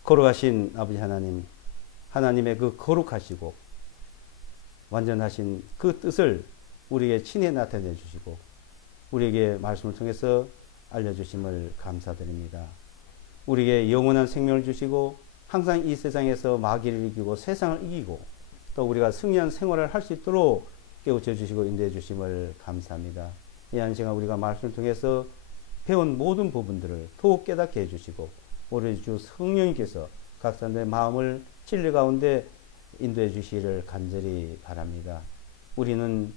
거룩하신 아버지 하나님, 하나님의 그 거룩하시고 완전하신 그 뜻을 우리에게 친히 나타내 주시고 우리에게 말씀을 통해서 알려주심을 감사드립니다. 우리에게 영원한 생명을 주시고 항상 이 세상에서 마귀를 이기고 세상을 이기고 또 우리가 승리한 생활을 할 수 있도록 깨우쳐 주시고 인도해 주심을 감사합니다. 이 한 시간 우리가 말씀을 통해서 배운 모든 부분들을 더욱 깨닫게 해주시고 우리 주 성령님께서 각 사람들의 마음을 진리 가운데 인도해 주시기를 간절히 바랍니다. 우리는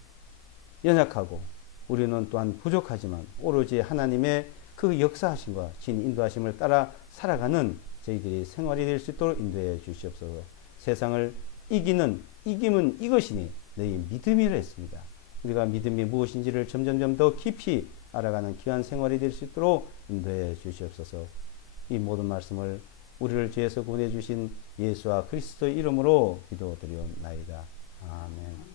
연약하고 우리는 또한 부족하지만 오로지 하나님의 그 역사하심과 진 인도하심을 따라 살아가는 저희들이 생활이 될 수 있도록 인도해 주시옵소서. 세상을 이기는 이김은 이것이니 너희 믿음이라 했습니다. 우리가 믿음이 무엇인지를 점점점 더 깊이 알아가는 귀한 생활이 될 수 있도록 인도해 주시옵소서. 이 모든 말씀을 우리를 죄에서 구원해 주신 예수와 그리스도의 이름으로 기도드리옵나이다. 아멘.